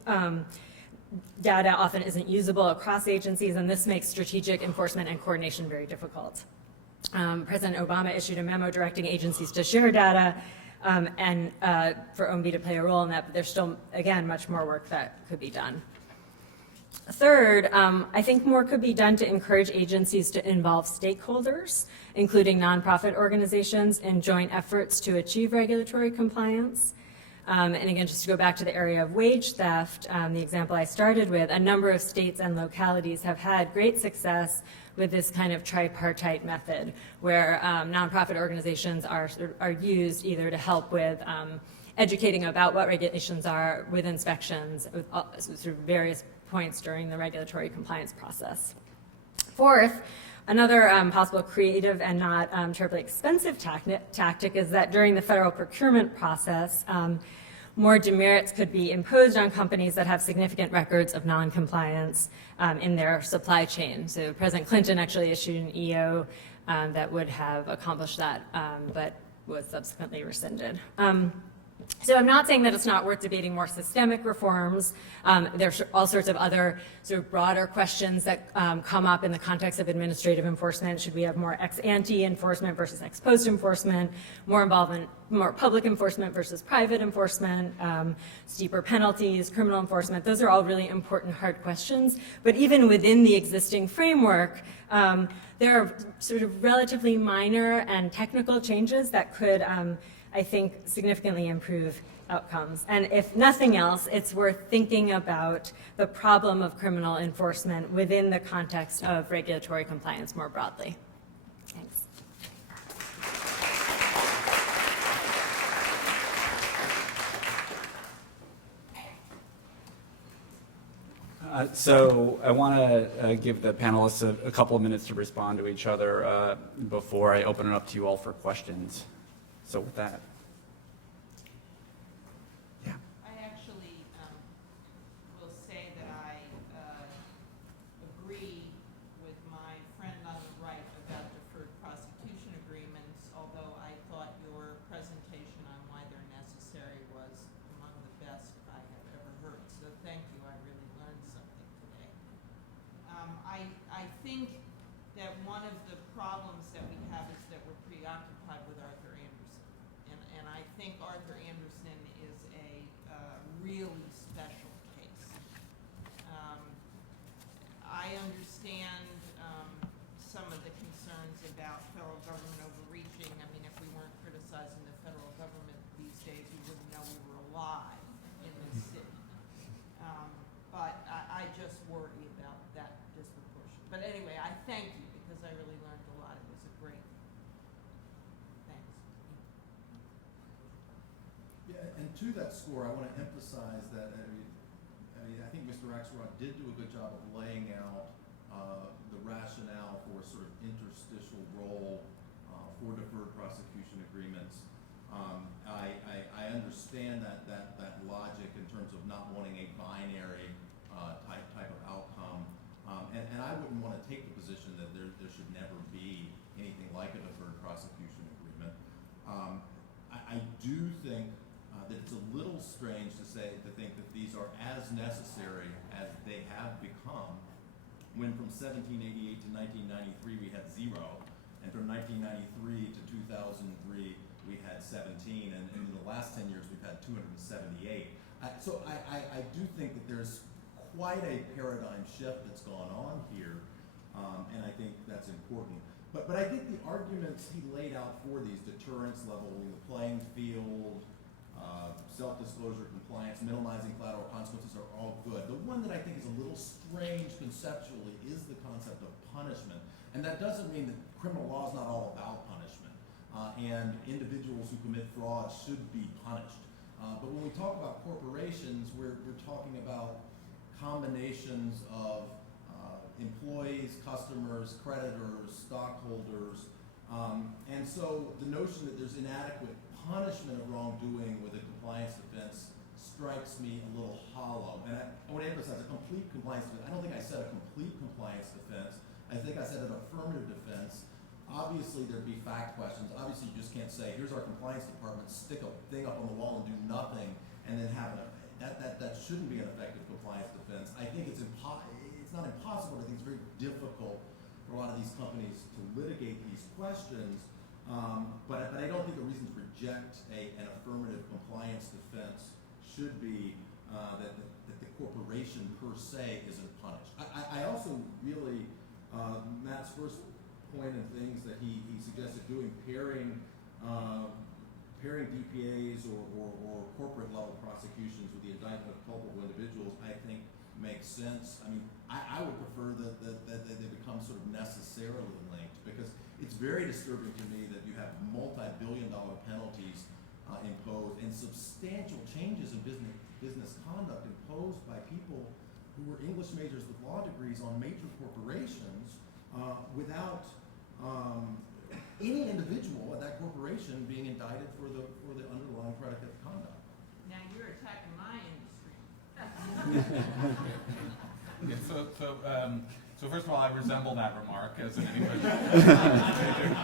Data often isn't usable across agencies, and this makes strategic enforcement and coordination very difficult. President Obama issued a memo directing agencies to share data and for OMB to play a role in that, but there's still, again, much more work that could be done. Third, I think more could be done to encourage agencies to involve stakeholders, including nonprofit organizations, in joint efforts to achieve regulatory compliance. And again, just to go back to the area of wage theft, the example I started with, a number of states and localities have had great success with this kind of tripartite method, where nonprofit organizations are used either to help with educating about what regulations are, with inspections, with sort of various points during the regulatory compliance process. Fourth, another possible creative and not terribly expensive tactic is that during the federal procurement process, more demerits could be imposed on companies that have significant records of noncompliance in their supply chain. So President Clinton actually issued an EO that would have accomplished that, but was subsequently rescinded. So I'm not saying that it's not worth debating more systemic reforms. There's all sorts of other sort of broader questions that come up in the context of administrative enforcement. Should we have more ex-ante enforcement versus ex-post enforcement, more involvement, more public enforcement versus private enforcement, steeper penalties, criminal enforcement? Those are all really important, hard questions. But even within the existing framework, there are sort of relatively minor and technical changes that could I think, significantly improve outcomes. And if nothing else, it's worth thinking about the problem of criminal enforcement within the context of regulatory compliance more broadly. Thanks. So I want to give the panelists a couple of minutes to respond to each other before I open it up to you all for questions. So with that. Yeah. I actually will say that I agree with my friend on the right about deferred prosecution agreements, although I thought your presentation on why they're necessary was among the best I have ever heard. So thank you. I really learned something today. I think that one of the problems that we have is that we're preoccupied with Arthur Anderson. And I think Arthur Anderson is a really special case. I understand some of the concerns about federal government overreaching. I mean, if we weren't criticizing the federal government these days, we wouldn't know we were alive in this city. But I just worry about that disproportion. But anyway, I thank you because I really learned a lot. It was a great, thanks. Yeah, and to that score, I want to emphasize that I think Mr. Axelrod did do a good job of laying out the rationale for sort of interstitial role for deferred prosecution agreements. I understand that logic in terms of not wanting a binary type of outcome, and I wouldn't want to take the position that there should never be anything like a deferred prosecution agreement. I do think that it's a little strange to think that these are as necessary as they have become, when from 1788 to 1993 we had 0, and from 1993 to 2003 we had 17, and in the last 10 years we've had 278. So I do think that there's quite a paradigm shift that's gone on here, and I think that's important. But I think the arguments he laid out for these, deterrence, leveling the playing field, self-disclosure, compliance, minimizing collateral consequences are all good. The one that I think is a little strange conceptually is the concept of punishment. And that doesn't mean that criminal law is not all about punishment. And individuals who commit fraud should be punished. But when we talk about corporations, we're talking about combinations of employees, customers, creditors, stockholders. And so the notion that there's inadequate punishment of wrongdoing with a compliance defense strikes me a little hollow. And I want to emphasize a complete compliance defense. I don't think I said a complete compliance defense. I think I said an affirmative defense. Obviously, there'd be fact questions. Obviously, you just can't say, here's our compliance department, stick a thing up on the wall and do nothing, and then have that shouldn't be an effective compliance defense. I think it's not impossible, but I think it's very difficult for a lot of these companies to litigate these questions. But I don't think the reason to reject an affirmative compliance defense should be that the corporation per se isn't punished. I also really, Matt's first point and things that he suggested doing, pairing DPAs or corporate level prosecutions with the indictment of culpable individuals, I think makes sense. I mean, I would prefer that they become sort of necessarily linked, because it's very disturbing to me that you have multi-billion-dollar penalties imposed and substantial changes in business conduct imposed by people who were English majors with law degrees on major corporations without any individual at that corporation being indicted for the underlying predicate conduct. Now you're attacking my industry. Yeah, so first of all, I resemble that remark as an English major.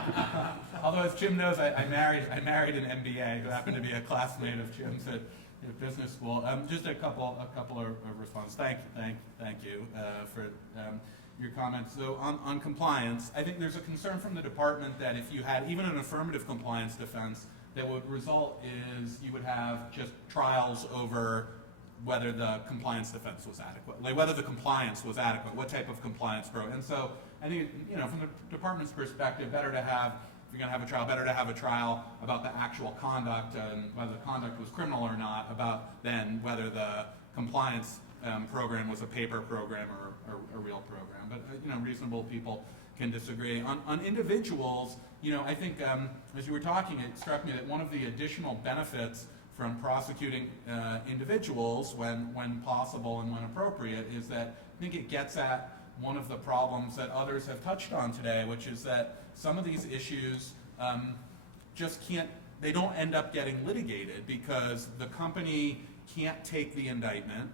Although, as Jim knows, I married an MBA who happened to be a classmate of Jim's at business school. Just a couple of responses. Thank you for your comments. So on compliance, I think there's a concern from the department that if you had even an affirmative compliance defense, that would result is you would have just trials over whether the compliance defense was adequate, like whether the compliance was adequate, what type of compliance program. And so I think, from the department's perspective, better to have, if you're going to have a trial, better to have a trial about the actual conduct and whether the conduct was criminal or not, than whether the compliance program was a paper program or a real program. But reasonable people can disagree. On individuals, I think as you were talking, it struck me that one of the additional benefits from prosecuting individuals when possible and when appropriate is that I think it gets at one of the problems that others have touched on today, which is that some of these issues they don't end up getting litigated because the company can't take the indictment.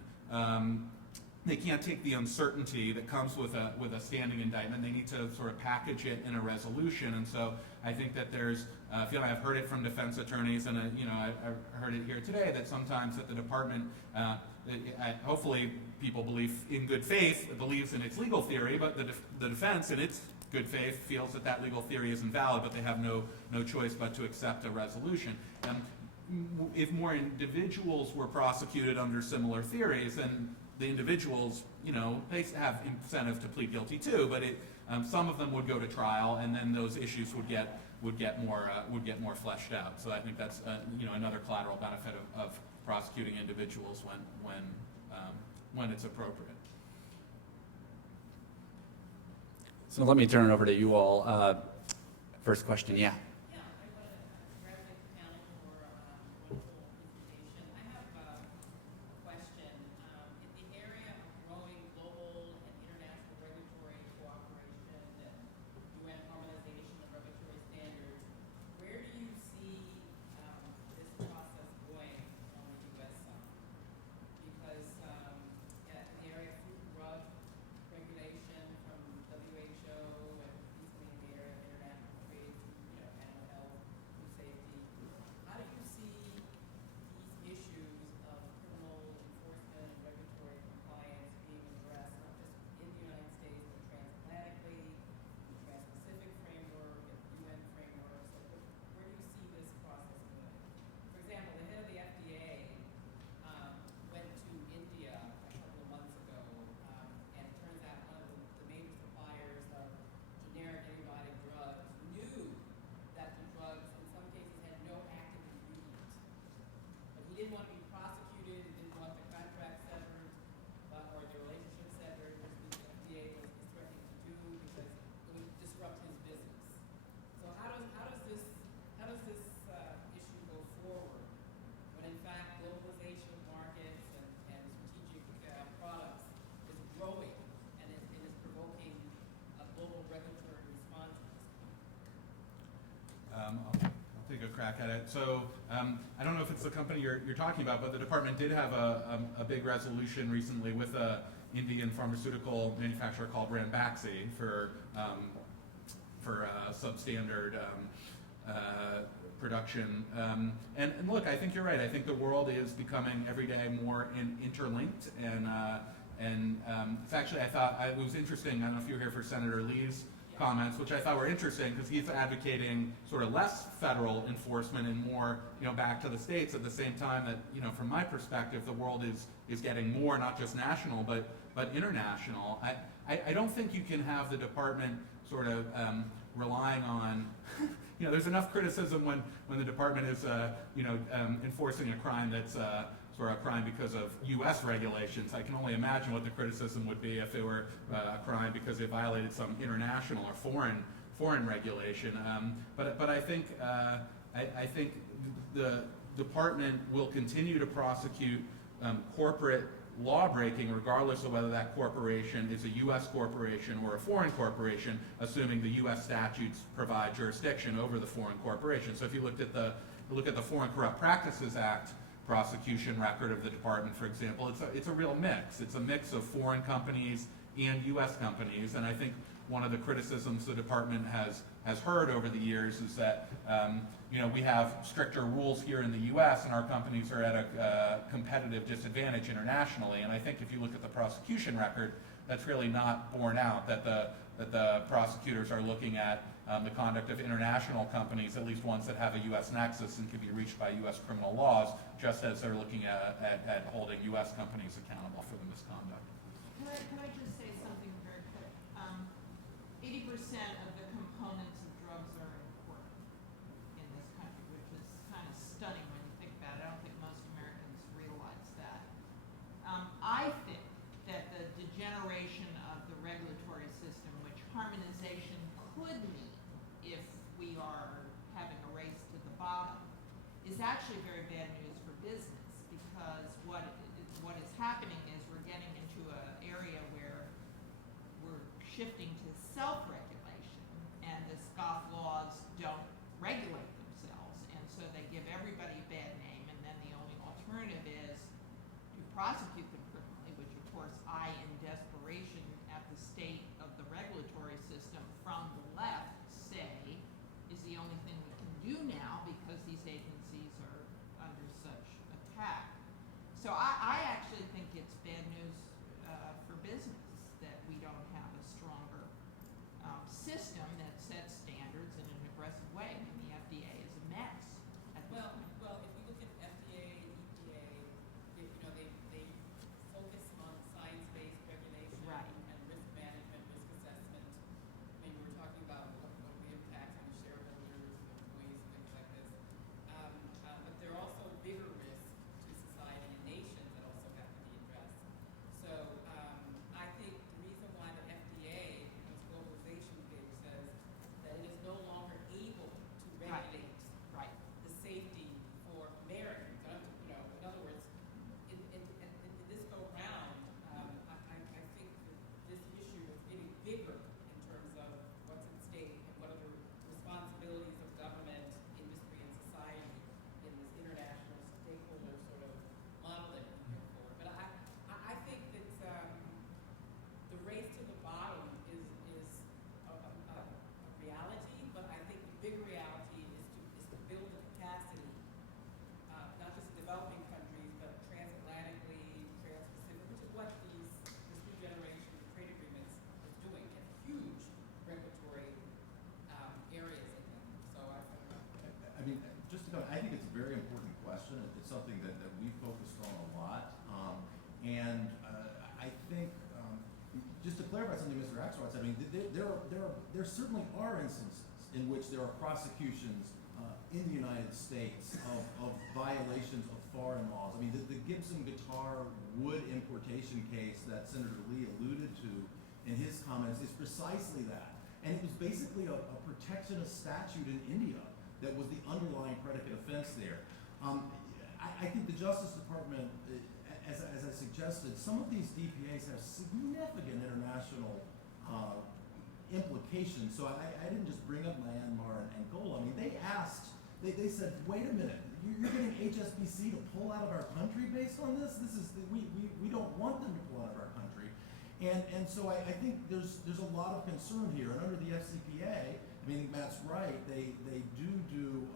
They can't take the uncertainty that comes with a standing indictment. They need to sort of package it in a resolution. And so I think that there's, I've heard it from defense attorneys, and I've heard it here today, that sometimes at the department, hopefully people believe in good faith, believes in its legal theory, but the defense in its good faith feels that legal theory isn't valid, but they have no choice but to accept a resolution. If more individuals were prosecuted under similar theories, then the individuals, they have incentive to plead guilty too, but some of them would go to trial, and then those issues would get more fleshed out. So I think that's another collateral benefit of prosecuting individuals when it's appropriate. So let me turn it over to you all. First question, yeah. Yeah, I want to congratulate the panel for a wonderful presentation. I have a question. In the area of growing global and international regulatory cooperation and UN harmonization of regulatory standards, where do you see this process going on the U.S. side? Because in the area of food and drug regulation from WHO and recently in the area of international trade, and crack at it. So I don't know if it's the company you're talking about, but the department did have a big resolution recently with a Indian pharmaceutical manufacturer called Ranbaxy for substandard production. And look, I think you're right. I think the world is becoming every day more interlinked. And it's actually, it was interesting. I don't know if you were here for Senator Lee's comments, which I thought were interesting because he's advocating sort of less federal enforcement and more, back to the states. At the same time that, from my perspective, the world is getting more not just national but international. I don't think you can have the department sort of relying on, there's enough criticism when the department is, enforcing a crime that's sort of a crime because of U.S. regulations. I can only imagine what the criticism would be if it were a crime because it violated some international or foreign regulation. But I think the department will continue to prosecute corporate law breaking regardless of whether that corporation is a U.S. corporation or a foreign corporation, assuming the U.S. statutes provide jurisdiction over the foreign corporation. So if you look at the Foreign Corrupt Practices Act prosecution record of the department, for example, it's a real mix. It's a mix of foreign companies and U.S. companies, and I think one of the criticisms the department has heard over the years is that we have stricter rules here in the U.S. and our companies are at a competitive disadvantage internationally. And I think if you look at the prosecution record, that's really not borne out. That the prosecutors are looking at the conduct of international companies, at least ones that have a U.S. nexus and can be reached by U.S. criminal laws, just as they're looking at holding U.S. companies accountable for the misconduct. Can I just say something very quick? 80% of the components of drugs are imported in this country, which is kind of stunning when you think about it. I don't think most Americans realize that. I think that the degeneration of the regulatory system, which harmonization could mean if we are having a race to the bottom, is actually very bad news for business, because what is happening is we're getting into an area where we're shifting to self-regulation, and the scoff laws don't regulate themselves, and so they give everybody a bad name, and then the only alternative is to prosecute them criminally, which of course I, in desperation at the state of the regulatory system from the left, say is the only thing we can do now because these agencies are under such attack. So I actually think it's bad news for business that we don't have a stronger system that sets standards in an aggressive way. I mean, the FDA is a mess at this point. Well, if you look at FDA, EPA, they focus on science-based regulation Right. and risk management, risk assessment. I mean, we're talking about what the impact on the shareholders, employees, things like this. But there are also bigger risks to society and nations that also have to be addressed. So I think the reason why the FDA, in its globalization page, says that it is no longer able to regulate Right. the safety for Americans. In other words, in this go round, I think that this issue is getting bigger in terms of what's at stake and what are the responsibilities of government, industry, and society in this international stakeholder sort of model that we go forward. But I think that the race to the bottom is a reality, but I think the bigger reality is to build the capacity, not just in developing countries, but transatlantically, trans-Pacific, which is what this new generation of trade agreements is doing. It has huge regulatory areas in them. So I mean, just to go, I think it's a very important question. It's something that we focused on a lot. I think, just to clarify something Mr. Axelrod said, I mean, there certainly are instances in which there are prosecutions in the United States of violations of foreign laws. I mean, the Gibson guitar wood importation case that Senator Lee alluded to in his comments is precisely that. And it was basically a protectionist statute in India that was the underlying predicate offense there. I think the Justice Department, as I suggested, some of these DPAs have significant international implications. So I didn't just bring up Myanmar and Angola. I mean, they asked they said, wait a minute, you're getting HSBC to pull out of our country based on this? We don't want them to pull out of our country. And so I think there's a lot of concern here. And under the FCPA, I mean, Matt's right, they do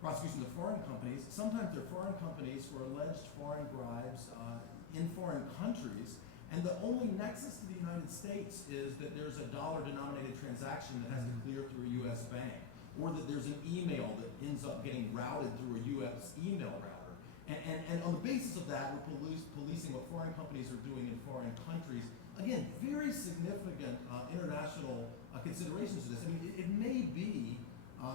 prosecution of foreign companies. Sometimes they're foreign companies for alleged foreign bribes in foreign countries. And the only nexus to the United States is that there's a dollar-denominated transaction that has to clear through a U.S. bank, or that there's an email that ends up getting routed through a U.S. email router. And on the basis of that, we're policing what foreign companies are doing in foreign countries. Again, very significant international considerations to this. I mean, it may be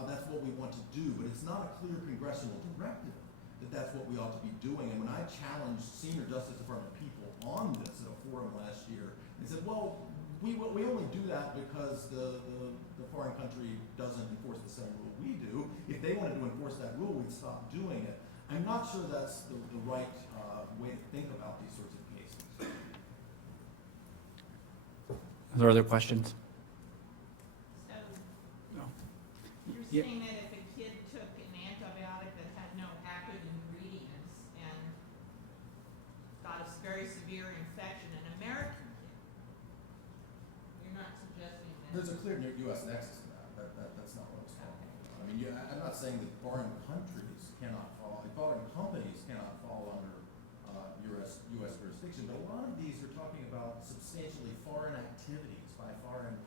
that's what we want to do, but it's not a clear congressional directive that that's what we ought to be doing. And when I challenged senior Justice Department people on this at a forum last year, they said, well, we only do that because the foreign country doesn't enforce the same rule we do. If they wanted to enforce that rule, we'd stop doing it. I'm not sure that's the right way to think about these sorts of cases. Are there other questions? So No. you're Yeah. saying that if a kid took an antibiotic that had no active ingredients and got a very severe infection, an American kid, you're not suggesting that? There's a clear U.S. nexus in that. That's not what I was talking about. I mean, I'm not saying that foreign countries cannot fall, foreign companies cannot fall under U.S. jurisdiction, but a lot of these are talking about substantially foreign activities by foreign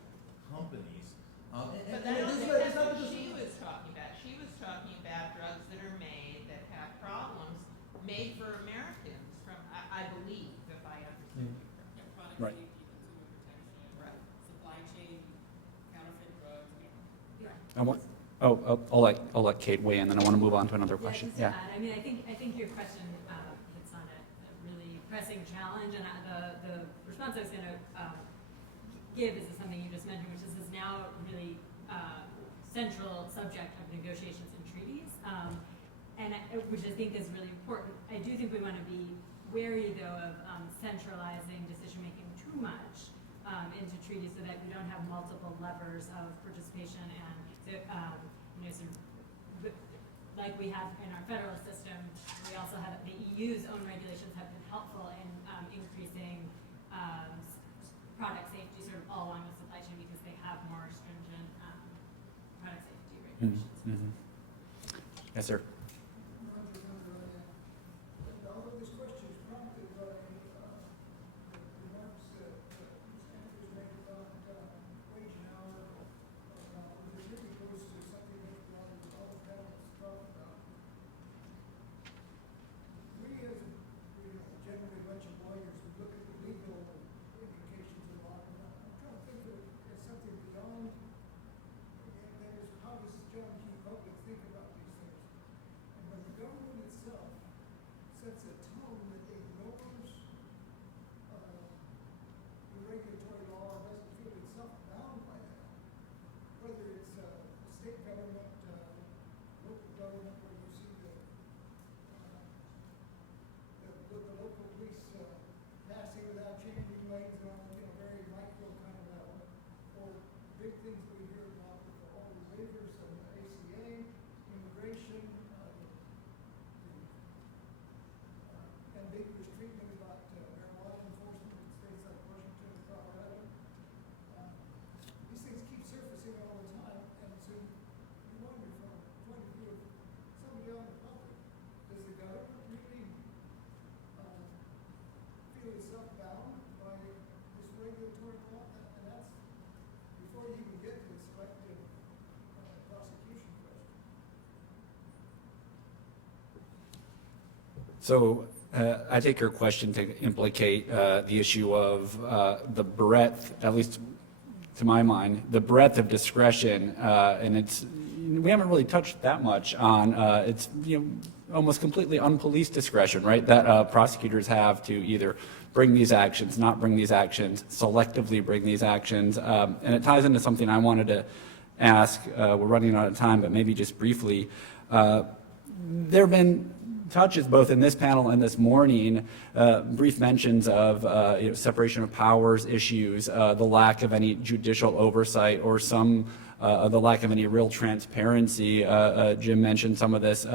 companies. But I don't think that's what she was talking about. She was talking about drugs that are made that have problems, made for Americans from, I believe, if I understand you correctly. Yeah, product Right. safety, consumer protection, Right. supply chain, counterfeit drugs. I'll let Kate weigh in, then I want to move on to another question. Just to add, I mean, I think your question hits on a really pressing challenge, and the response I was going to give is something you just mentioned, which is now really central subject of negotiations and treaties, which I think is really important. I do think we want to be wary, though, of centralizing decision-making too much into treaties so that we don't have multiple levers of participation and sort of, like we have in our federal system, we also have the EU's own regulations have been helpful in increasing product safety sort of all along the supply chain because they have more stringent product safety regulations. Yes, sir. Although this question is prompted by the remarks that Sanders made about wage and hour, it really goes to something that all the panelists talk about. We as generally a bunch of lawyers, we look at the legal implications of law. I'm trying to think of it as something beyond, and that is how does John Q. Public think about these things? And when the government itself sets a tone that ignores the regulatory law and doesn't feel itself bound by that, whether it's state government, local government, where you see the local police passing without changing lanes on very micro kind of level, or big things that we hear about with all the waivers of the ACA, immigration, ambiguous treatment about marijuana enforcement in states like Washington and Colorado. These things keep surfacing all the time, and so you wonder from a point of view of somebody on the public, does the government really feel itself bound by this regulatory law? And that's before you even get to the selective prosecution question. So I take your question to implicate the issue of the breadth, at least to my mind, the breadth of discretion, and we haven't really touched that much on it's almost completely unpoliced discretion, right? That prosecutors have to either bring these actions, not bring these actions, selectively bring these actions, and it ties into something I wanted to ask. We're running out of time, but maybe just briefly, there have been touches both in this panel and this morning, brief mentions of separation of powers issues, the lack of any judicial oversight or some the lack of any real transparency. Jim mentioned some of this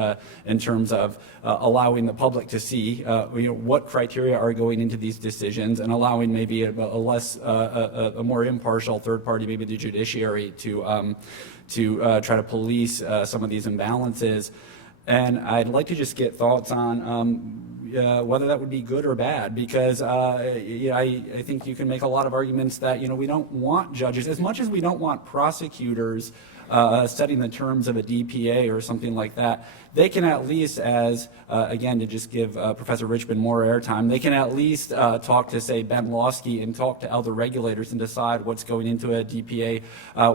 in terms of allowing the public to see what criteria are going into these decisions, and allowing maybe a more impartial third party, maybe the judiciary, to try to police some of these imbalances. And I'd like to just get thoughts on whether that would be good or bad, because I think you can make a lot of arguments that we don't want judges, as much as we don't want prosecutors setting the terms of a DPA or something like that. They can at least, again, to just give Professor Richmond more airtime, they can at least talk to, say, Ben Lawsky and talk to other regulators and decide what's going into a DPA,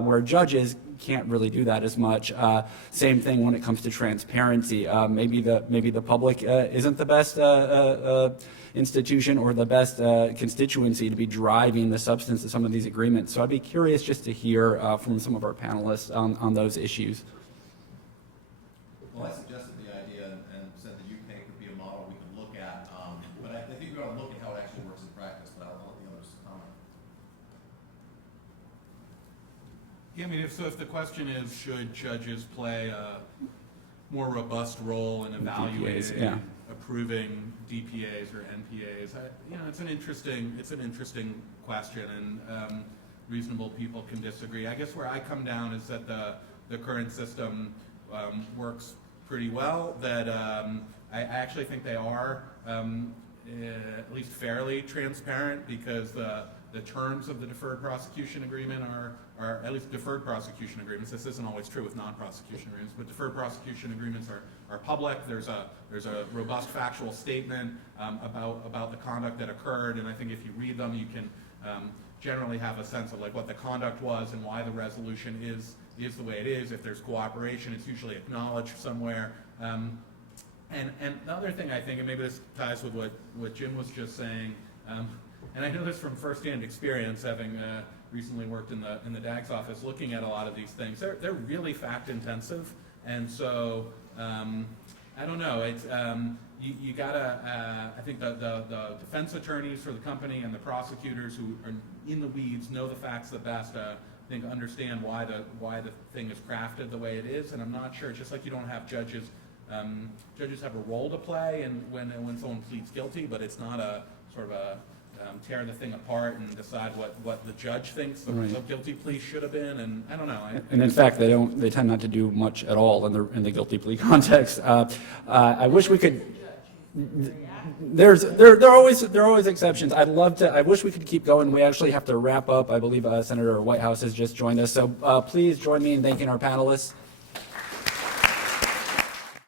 where judges can't really do that as much. Same thing when it comes to transparency. Maybe the public isn't the best institution or the best constituency to be driving the substance of some of these agreements. So I'd be curious just to hear from some of our panelists on those issues. Well, I suggested the idea and said the UK could be a model we could look at, but I think we ought to look at how it actually works in practice, but I'll let the others comment. Yeah, I mean, if the question is, should judges play a more robust role in evaluating, yeah. approving DPAs or NPAs, it's an interesting question, and reasonable people can disagree. I guess where I come down is that the current system works pretty well, that I actually think they are at least fairly transparent, because the terms of the deferred prosecution agreement are at least deferred prosecution agreements. This isn't always true with non-prosecution agreements, but deferred prosecution agreements are public. There's a robust factual statement about the conduct that occurred, and I think if you read them, you can generally have a sense of like what the conduct was and why the resolution is the way it is. If there's cooperation, it's usually acknowledged somewhere. And the other thing I think, and maybe this ties with what Jim was just saying, and I know this from firsthand experience, having recently worked in the DAG's office, looking at a lot of these things. They're really fact intensive, and so I don't know. It's you gotta. I think the defense attorneys for the company and the prosecutors who are in the weeds know the facts the best. I think understand why the thing is crafted the way it is, and I'm not sure. Just like you don't have judges. Judges have a role to play, and when someone pleads guilty, but it's not a sort of a tear the thing apart and decide what the judge thinks the guilty plea should have been, and I don't know. And in fact, they tend not to do much at all in the guilty plea context. I wish we could. There are always exceptions. I wish we could keep going. We actually have to wrap up. I believe Senator Whitehouse has just joined us. So please join me in thanking our panelists.